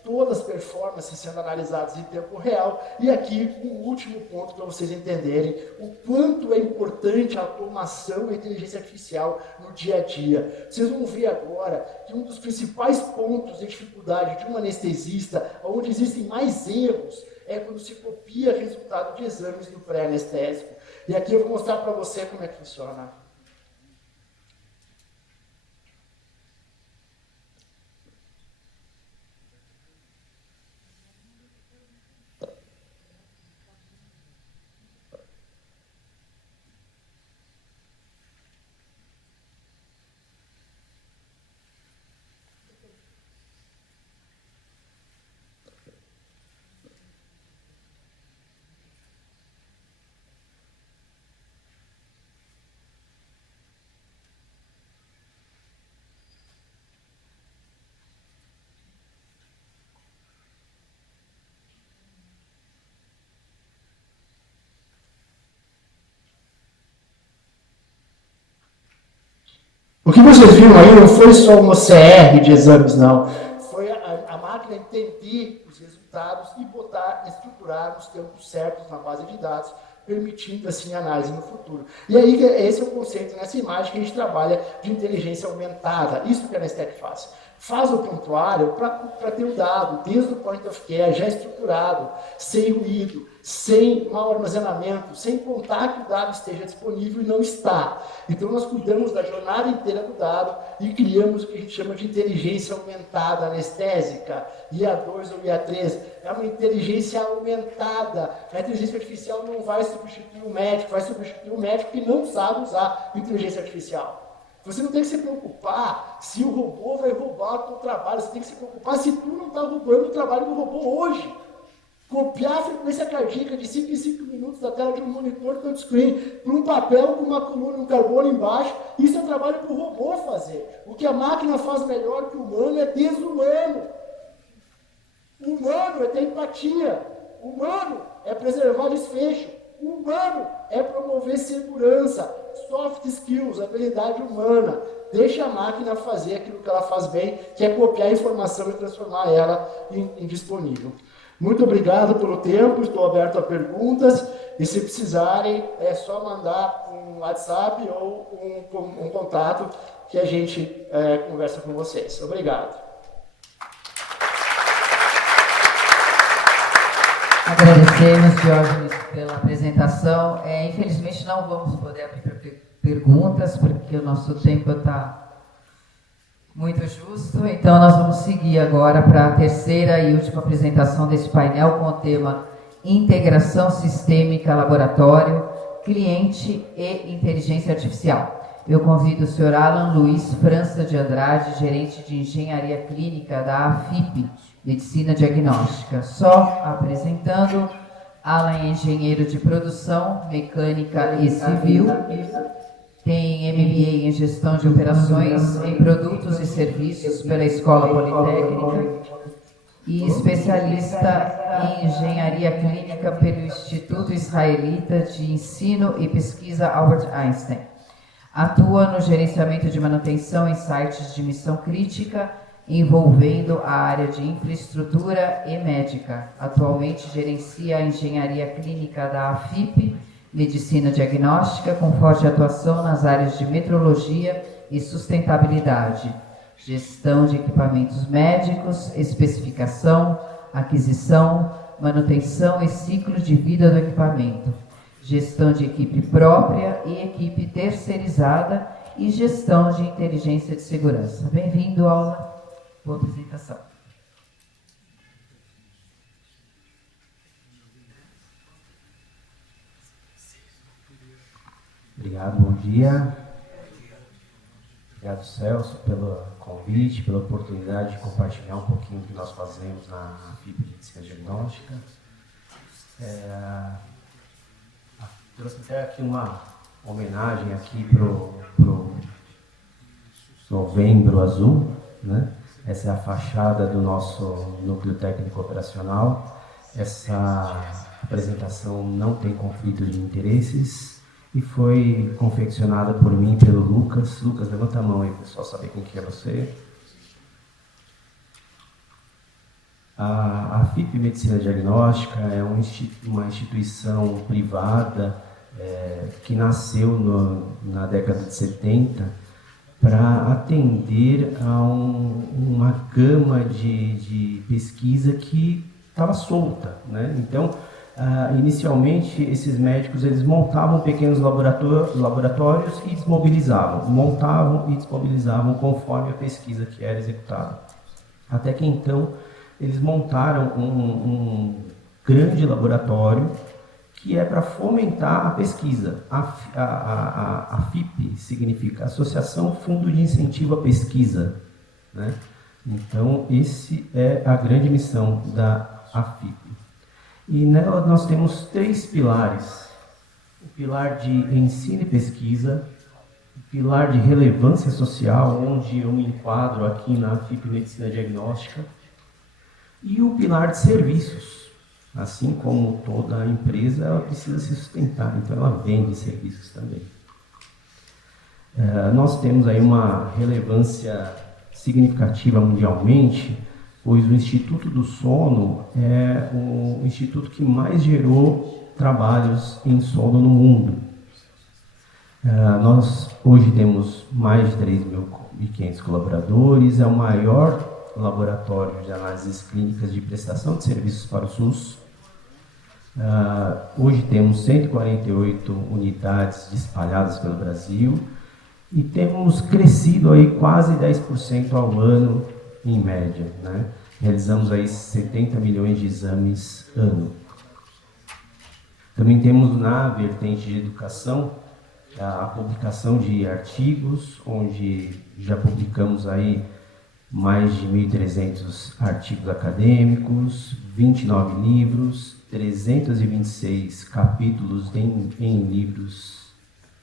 todas as performances sendo analisadas em tempo real. E aqui, um último ponto para vocês entenderem o quanto é importante a automação e a inteligência artificial no dia a dia. Vocês vão ver agora que um dos principais pontos de dificuldade de um anestesista, onde existem mais erros, é quando se copia resultado de exames do pré-anestésico. E aqui eu vou mostrar para você como é que funciona. O que vocês viram aí não foi só uma OCR de exames, não. Foi a máquina entender os resultados e estruturar os campos certos na base de dados, permitindo assim a análise no futuro. E aí esse é o conceito nessa imagem que a gente trabalha de inteligência aumentada. Isso que a Anestet faz. Faz o prontuário para ter o dado, desde o point of care, já estruturado, sem ruído, sem mau armazenamento, sem contar que o dado esteja disponível e não está. Então nós cuidamos da jornada inteira do dado e criamos o que a gente chama de inteligência aumentada anestésica, IA2 ou IA3. É uma inteligência aumentada. A inteligência artificial não vai substituir o médico, vai substituir o médico que não sabe usar inteligência artificial. Você não tem que se preocupar se o robô vai roubar o teu trabalho, você tem que se preocupar se tu não está roubando o trabalho do robô hoje. Copiar a frequência cardíaca de 5 em 5 minutos da tela de um monitor touchscreen para um papel com uma coluna, um carbono embaixo, isso é trabalho para o robô fazer. O que a máquina faz melhor que o humano é desumano. O humano é ter empatia. O humano é preservar desfecho. O humano é promover segurança, soft skills, habilidade humana. Deixa a máquina fazer aquilo que ela faz bem, que é copiar a informação e transformar ela em disponível. Muito obrigado pelo tempo, estou aberto a perguntas e se precisarem é só mandar um WhatsApp ou um contato que a gente conversa com vocês. Obrigado. Agradecemos, Diógenes, pela apresentação. Infelizmente não vamos poder abrir para perguntas, porque o nosso tempo está muito justo. Então nós vamos seguir agora para a terceira e última apresentação desse painel com o tema Integração Sistêmica Laboratório, Cliente e Inteligência Artificial. Eu convido o Sr. Alan Luiz França de Andrade, gerente de Engenharia Clínica da AFIP, Medicina Diagnóstica. Só apresentando, Alan é engenheiro de produção, mecânica e civil, tem MBA em gestão de operações em produtos e serviços pela Escola Politécnica e especialista em engenharia clínica pelo Instituto Israelita de Ensino e Pesquisa Albert Einstein. Atua no gerenciamento de manutenção em sites de missão crítica, envolvendo a área de infraestrutura e médica. Atualmente gerencia a engenharia clínica da AFIP, Medicina Diagnóstica, com forte atuação nas áreas de metrologia e sustentabilidade, gestão de equipamentos médicos, especificação, aquisição, manutenção e ciclo de vida do equipamento, gestão de equipe própria e equipe terceirizada e gestão de inteligência de segurança. Bem-vindo, Aula. Boa apresentação. Obrigado, bom dia. Obrigado, Celso, pelo convite, pela oportunidade de compartilhar um pouquinho do que nós fazemos na FIP de Medicina Diagnóstica. Trouxe até aqui uma homenagem aqui pro Novembro Azul, né? Essa é a fachada do nosso núcleo técnico operacional. Essa apresentação não tem conflito de interesses e foi confeccionada por mim e pelo Lucas. Lucas, levanta a mão aí, pessoal, saber quem que é você. A FIP Medicina Diagnóstica é uma instituição privada que nasceu na década de 70 para atender a uma gama de pesquisa que estava solta, né? Então, inicialmente, esses médicos eles montavam pequenos laboratórios e desmobilizavam, montavam e desmobilizavam conforme a pesquisa que era executada. Até que então, eles montaram um grande laboratório que é para fomentar a pesquisa. A FIP significa Associação Fundo de Incentivo à Pesquisa, né? Então, esse é a grande missão da FIP. E nela nós temos 3 pilares. O pilar de ensino e pesquisa, o pilar de relevância social, onde eu me enquadro aqui na FIP Medicina Diagnóstica, e o pilar de serviços. Assim como toda empresa, ela precisa se sustentar, então ela vende serviços também. Nós temos aí uma relevância significativa mundialmente, pois o Instituto do Sono é o instituto que mais gerou trabalhos em sono no mundo. Nós hoje temos mais de 3.500 colaboradores, é o maior laboratório de análises clínicas de prestação de serviços para o SUS. Hoje temos 148 unidades espalhadas pelo Brasil e temos crescido aí quase 10% ao ano em média, né? Realizamos aí 70 milhões de exames ano. Também temos na vertente de educação a publicação de artigos, onde já publicamos aí mais de 1.300 artigos acadêmicos, 29 livros, 326 capítulos em livros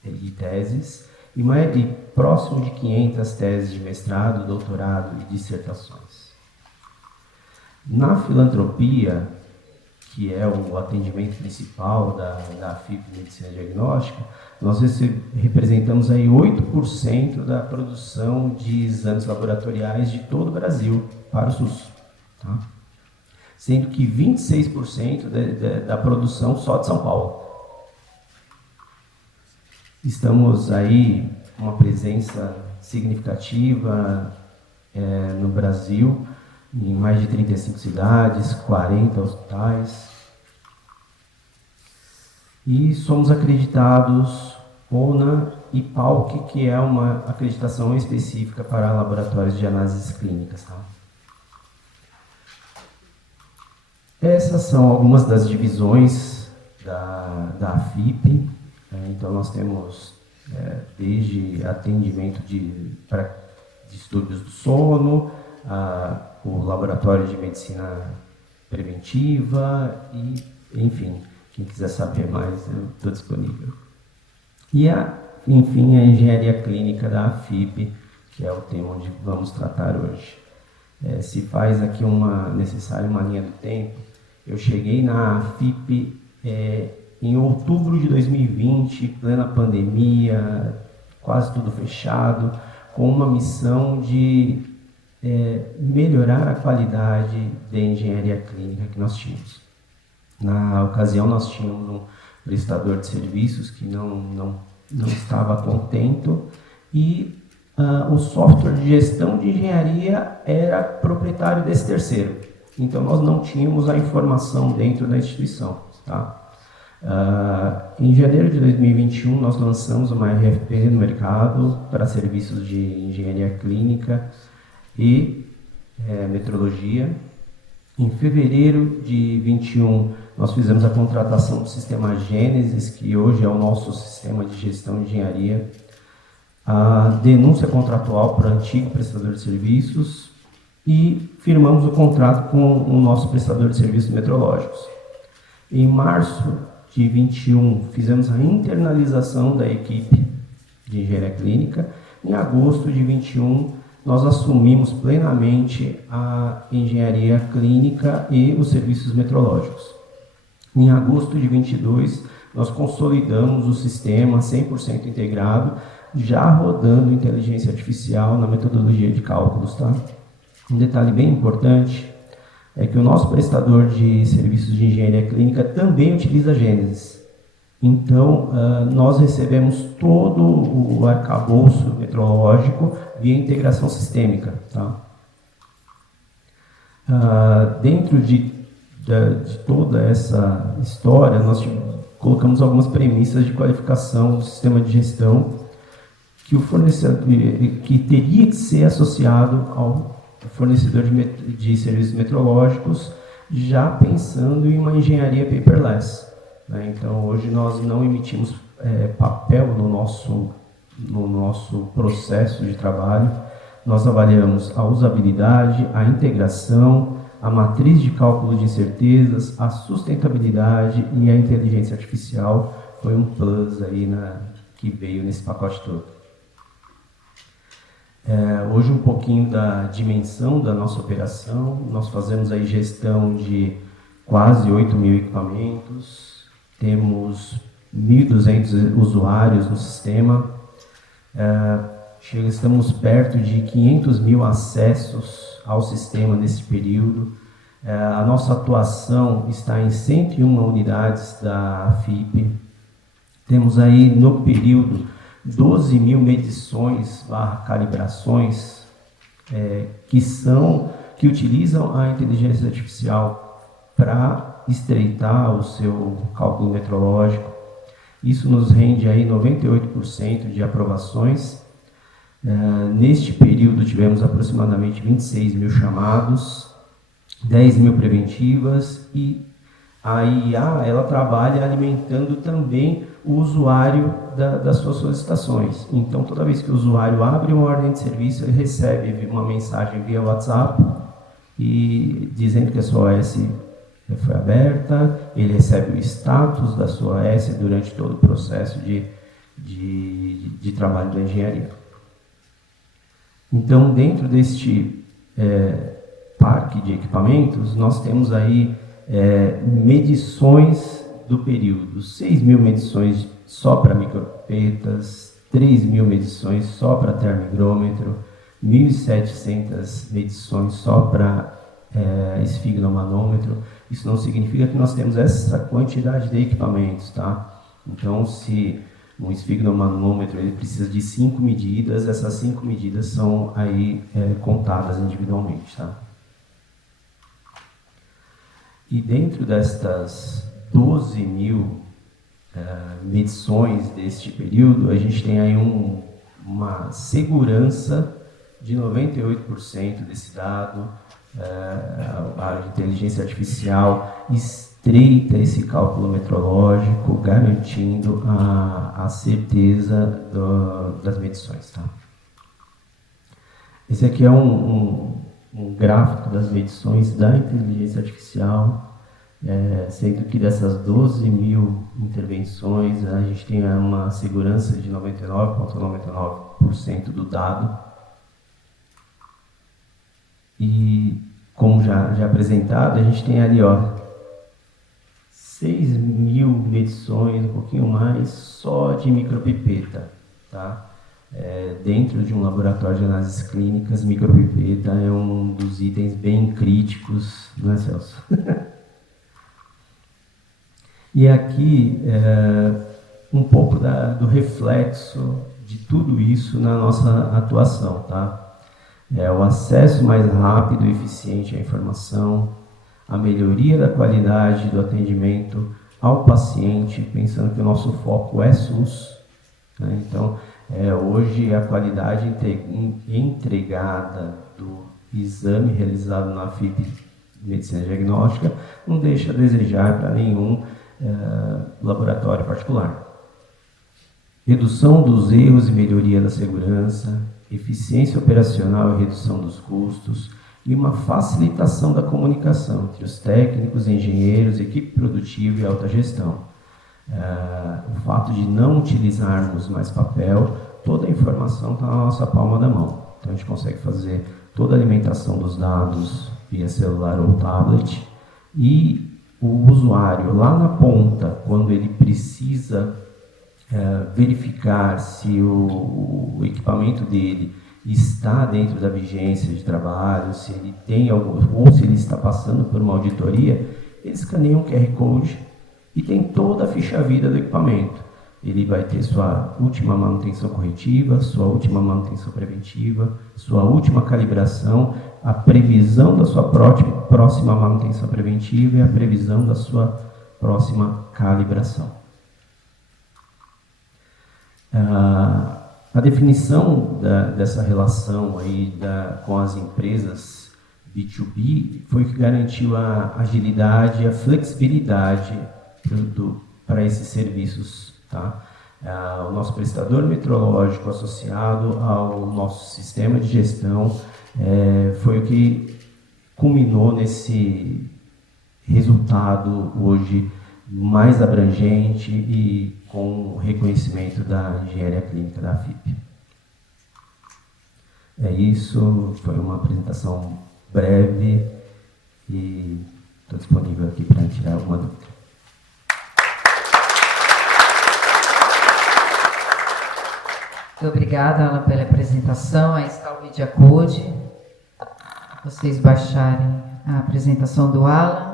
e teses, e próximo de 500 teses de mestrado, doutorado e dissertações. Na filantropia, que é o atendimento principal da FIP Medicina Diagnóstica, nós representamos aí 8% da produção de exames laboratoriais de todo o Brasil para o SUS, tá? Sendo que 26% da produção só de São Paulo. Estamos aí com uma presença significativa no Brasil, em mais de 35 cidades, 40 hospitais. E somos acreditados ONA e PALC, que é uma acreditação específica para laboratórios de análises clínicas, tá? Essas são algumas das divisões da FIP. Então, nós temos desde atendimento de distúrbios do sono, o laboratório de medicina preventiva e, enfim, quem quiser saber mais, eu estou disponível. E, enfim, a engenharia clínica da FIP, que é o tema onde vamos tratar hoje. Se faz aqui necessário uma linha do tempo. Eu cheguei na FIP em outubro de 2020, plena pandemia, quase tudo fechado, com uma missão de melhorar a qualidade da engenharia clínica que nós tínhamos. Na ocasião, nós tínhamos um prestador de serviços que não estava contento e o software de gestão de engenharia era proprietário desse terceiro. Então, nós não tínhamos a informação dentro da instituição, tá? Em janeiro de 2021, nós lançamos uma RFP no mercado para serviços de engenharia clínica e metrologia. Em fevereiro de 2021, nós fizemos a contratação do sistema Gênesis, que hoje é o nosso sistema de gestão de engenharia. a denúncia contratual para o antigo prestador de serviços e firmamos o contrato com o nosso prestador de serviços metrológicos. Em março de 21, fizemos a internalização da equipe de engenharia clínica. Em agosto de 21, nós assumimos plenamente a engenharia clínica e os serviços metrológicos. Em agosto de 22, nós consolidamos o sistema 100% integrado, já rodando inteligência artificial na metodologia de cálculos, tá? Um detalhe bem importante é que o nosso prestador de serviços de engenharia clínica também utiliza Gênesis. Então, nós recebemos todo o arcabouço metrológico via integração sistêmica. Tá? Dentro de toda essa história, nós colocamos algumas premissas de qualificação do sistema de gestão que o fornecedor que teria que ser associado ao fornecedor de serviços metrológicos, já pensando em uma engenharia paperless. Então, hoje nós não emitimos papel no nosso processo de trabalho. Nós avaliamos a usabilidade, a integração, a matriz de cálculo de incertezas, a sustentabilidade e a inteligência artificial. Foi um plus aí que veio nesse pacote todo. Hoje um pouquinho da dimensão da nossa operação. Nós fazemos aí gestão de quase 8.000 equipamentos. Temos 1.200 usuários no sistema, estamos perto de 500.000 acessos ao sistema nesse período. A nossa atuação está em 101 unidades da FIP. Temos aí no período 12.000 medições / calibrações que utilizam a inteligência artificial para estreitar o seu cálculo metrológico. Isso nos rende aí 98% de aprovações. Neste período tivemos aproximadamente 26.000 chamados, 10.000 preventivas, e a IA ela trabalha alimentando também o usuário das suas solicitações. Então, toda vez que o usuário abre uma ordem de serviço, ele recebe uma mensagem via WhatsApp dizendo que a sua OS foi aberta, ele recebe o status da sua OS durante todo o processo de trabalho da engenharia. Então, dentro deste parque de equipamentos, nós temos aí medições do período: 6.000 medições só para micropipetas, 3.000 medições só para termohigrômetro, 1.700 medições só para esfigmomanômetro. Isso não significa que nós temos essa quantidade de equipamentos, tá? Então, se um esfigmomanômetro ele precisa de 5 medidas, essas 5 medidas são aí contadas individualmente, tá? E dentro destas 12.000 medições deste período, a gente tem aí uma segurança de 98% desse dado. A inteligência artificial estreita esse cálculo metrológico, garantindo a certeza das medições. Tá? Esse aqui é um gráfico das medições da inteligência artificial, sendo que dessas 12.000 intervenções, a gente tem uma segurança de 99,99% do dado. E, como já apresentado, a gente tem ali 6.000 medições, um pouquinho mais, só de micropipeta. Tá? Dentro de um laboratório de análises clínicas, micropipeta é um dos itens bem críticos, não é, Celso? E aqui, um pouco do reflexo de tudo isso na nossa atuação, tá? O acesso mais rápido e eficiente à informação, a melhoria da qualidade do atendimento ao paciente, pensando que o nosso foco é SUS. Né? Então, hoje a qualidade entregada do exame realizado na FIP Medicina Diagnóstica não deixa a desejar para nenhum laboratório particular. redução dos erros e melhoria da segurança, eficiência operacional e redução dos custos, e uma facilitação da comunicação entre os técnicos, engenheiros, equipe produtiva e alta gestão. O fato de não utilizarmos mais papel, toda a informação está na nossa palma da mão. Então a gente consegue fazer toda a alimentação dos dados via celular ou tablet, e o usuário lá na ponta, quando ele precisa verificar se o equipamento dele está dentro da vigência de trabalho, se ele tem algum, ou se ele está passando por uma auditoria, ele escaneia um QR Code e tem toda a ficha-vida do equipamento. Ele vai ter sua última manutenção corretiva, sua última manutenção preventiva, sua última calibração, a previsão da sua próxima manutenção preventiva e a previsão da sua próxima calibração. A definição dessa relação aí com as empresas B2B foi o que garantiu a agilidade e a flexibilidade para esses serviços. Tá? O nosso prestador metrológico associado ao nosso sistema de gestão foi o que culminou nesse resultado hoje mais abrangente e com reconhecimento da engenharia clínica da FIP. É isso, foi uma apresentação breve e estou disponível aqui para tirar alguma dúvida. Muito obrigada, Alan, pela apresentação. Aí está o Media Code. Vocês baixarem a apresentação do Alan.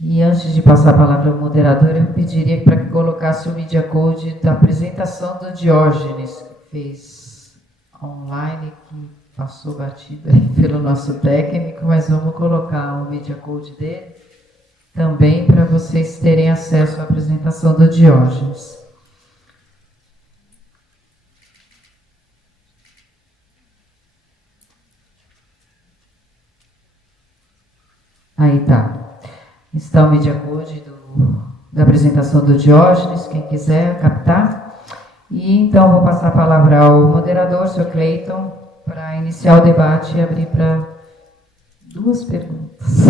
E antes de passar a palavra ao moderador, eu pediria para que colocasse o Media Code da apresentação do Diógenes, que fez online, que passou batido aí pelo nosso técnico, mas vamos colocar o Media Code dele também para vocês terem acesso à apresentação do Diógenes. Aí tá. Está o Media Code da apresentação do Diógenes, quem quiser captar. E então vou passar a palavra ao moderador, Sr. Cleiton, para iniciar o debate e abrir para 2 perguntas,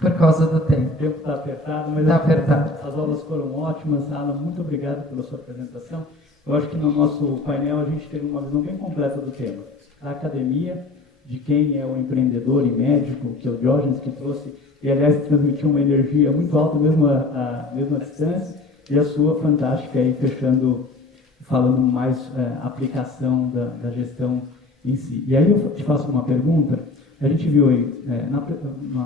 por causa do tempo. O tempo está apertado, mas tá apertado. As aulas foram ótimas. Alan, muito obrigado pela sua apresentação. Eu acho que no nosso painel a gente teve uma visão bem completa do tema. A academia, de quem é o empreendedor e médico, que é o Diógenes que trouxe, e aliás transmitiu uma energia muito alta mesmo a mesma distância, e a sua fantástica aí fechando, falando mais aplicação da gestão em si. E aí eu te faço uma pergunta. A gente viu aí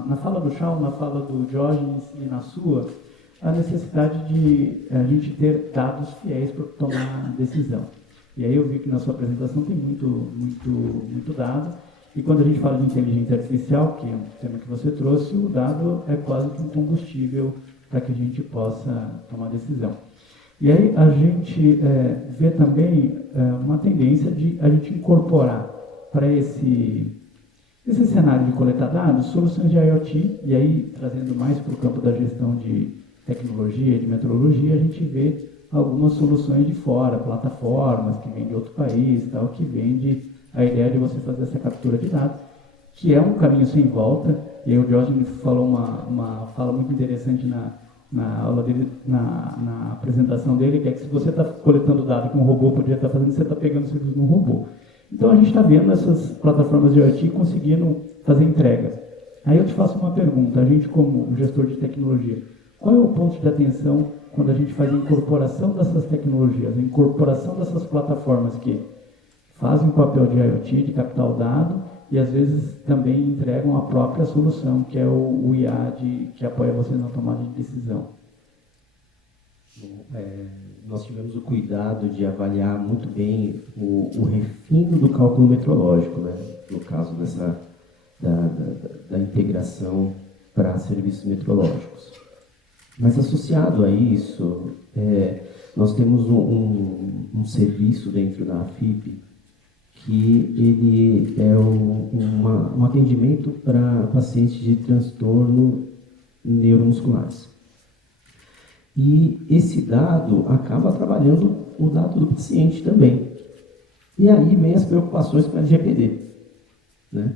na fala do Shaul, na fala do Diógenes e na sua, a necessidade de a gente ter dados fiéis para tomar decisão. E aí eu vi que na sua apresentação tem muito dado. E quando a gente fala de inteligência artificial, que é um tema que você trouxe, o dado é quase que um combustível para que a gente possa tomar decisão. E aí a gente vê também uma tendência de a gente incorporar para esse cenário de coletar dados, soluções de IoT, e aí trazendo mais para o campo da gestão de tecnologia e de metrologia, a gente vê algumas soluções de fora, plataformas que vêm de outro país, tal, que vende a ideia de você fazer essa captura de dados, que é um caminho sem volta. E aí o Diógenes falou uma fala muito interessante na aula dele, na apresentação dele, que é que se você está coletando dados que um robô poderia estar fazendo, você está pegando o serviço de um robô. Então a gente está vendo essas plataformas de IoT conseguindo fazer entrega. Aí eu te faço uma pergunta, a gente como gestor de tecnologia, qual é o ponto de atenção quando a gente faz a incorporação dessas tecnologias, a incorporação dessas plataformas que fazem o papel de IoT, de captar o dado, e às vezes também entregam a própria solução, que é o IA que apoia você na tomada de decisão? Nós tivemos o cuidado de avaliar muito bem o refino do cálculo metrológico, né? No caso da integração para serviços metrológicos. Mas associado a isso, nós temos um serviço dentro da AFIP que ele é um atendimento para pacientes de transtorno neuromusculares. E esse dado acaba trabalhando o dado do paciente também. E aí vem as preocupações com a LGPD, né?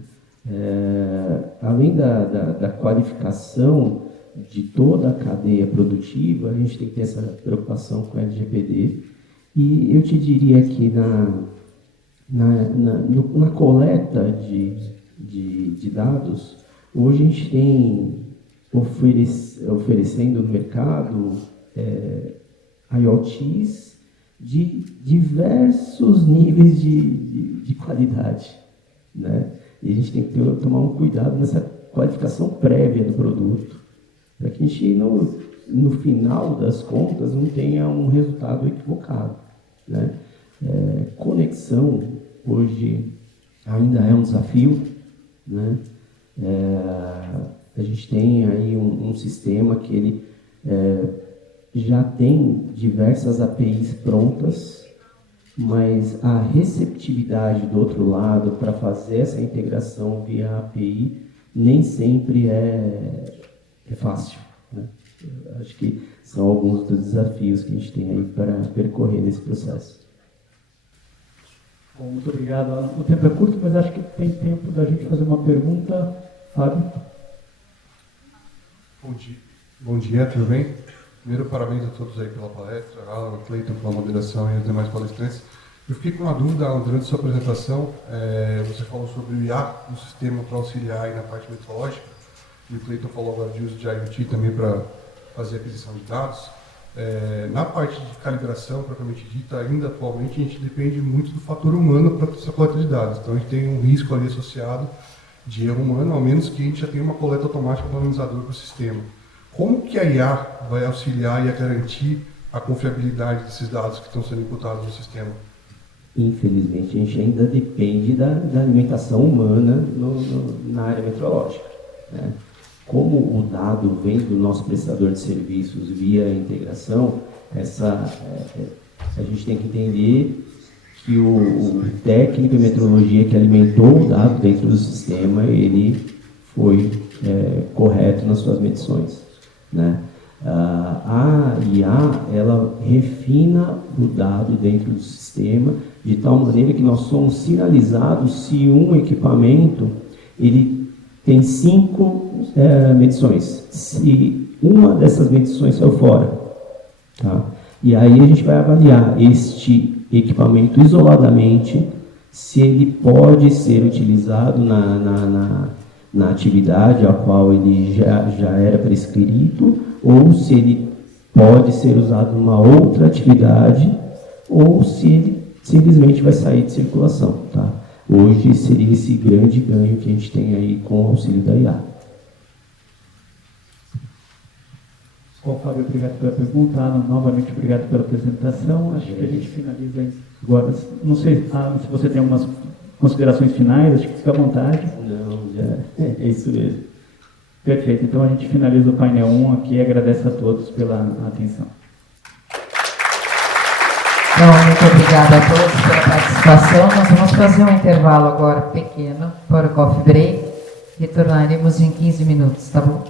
Além da qualificação de toda a cadeia produtiva, a gente tem que ter essa preocupação com a LGPD. E eu te diria que na coleta de dados, hoje a gente tem oferecendo no mercado IoTs de diversos níveis de qualidade, né? E a gente tem que tomar um cuidado nessa qualificação prévia do produto, para que a gente, no final das contas, não tenha um resultado equivocado, né? Conexão, hoje, ainda é um desafio, né? A gente tem aí um sistema que ele já tem diversas APIs prontas, mas a receptividade do outro lado para fazer essa integração via API nem sempre é fácil, né? Acho que são alguns dos desafios que a gente tem aí para percorrer nesse processo. Bom, muito obrigado, Alan. O tempo é curto, mas acho que tem tempo da gente fazer uma pergunta. Fábio? Bom dia, tudo bem? Primeiro, parabéns a todos aí pela palestra, Alan, Cleiton pela moderação e os demais palestrantes. Eu fiquei com uma dúvida, Alan, durante a sua apresentação, você falou sobre o IA, um sistema para auxiliar aí na parte metrológica, e o Cleiton falou agora de uso de IoT também para fazer aquisição de dados. Na parte de calibração, propriamente dita, ainda atualmente a gente depende muito do fator humano para essa coleta de dados. Então a gente tem um risco ali associado de erro humano, ao menos que a gente já tenha uma coleta automática do analisador para o sistema. Como que a IA vai auxiliar e a garantir a confiabilidade desses dados que estão sendo imputados no sistema? Infelizmente, a gente ainda depende da alimentação humana na área metrológica, né? Como o dado vem do nosso prestador de serviços via integração, a gente tem que entender que o técnico de metrologia que alimentou o dado dentro do sistema, ele foi correto nas suas medições, né? A IA, ela refina o dado dentro do sistema de tal maneira que nós somos sinalizados se um equipamento ele tem 5 medições. Se uma dessas medições saiu fora, tá? E aí a gente vai avaliar este equipamento isoladamente, se ele pode ser utilizado na atividade a qual ele já era prescrito, ou se ele pode ser usado numa outra atividade, ou se ele simplesmente vai sair de circulação, tá? Hoje seria esse grande ganho que a gente tem aí com o auxílio da IA. Bom, Fábio, obrigado pela pergunta. Alan, novamente, obrigado pela apresentação. Acho que a gente finaliza agora. Não sei se você tem algumas considerações finais, acho que fica à vontade. Não, já é isso mesmo. Perfeito. Então, a gente finaliza o painel 1 aqui e agradece a todos pela atenção. Então, muito obrigada a todos pela participação. Nós vamos fazer um intervalo agora pequeno para o coffee break. Retornaremos em 15 minutos, tá bom?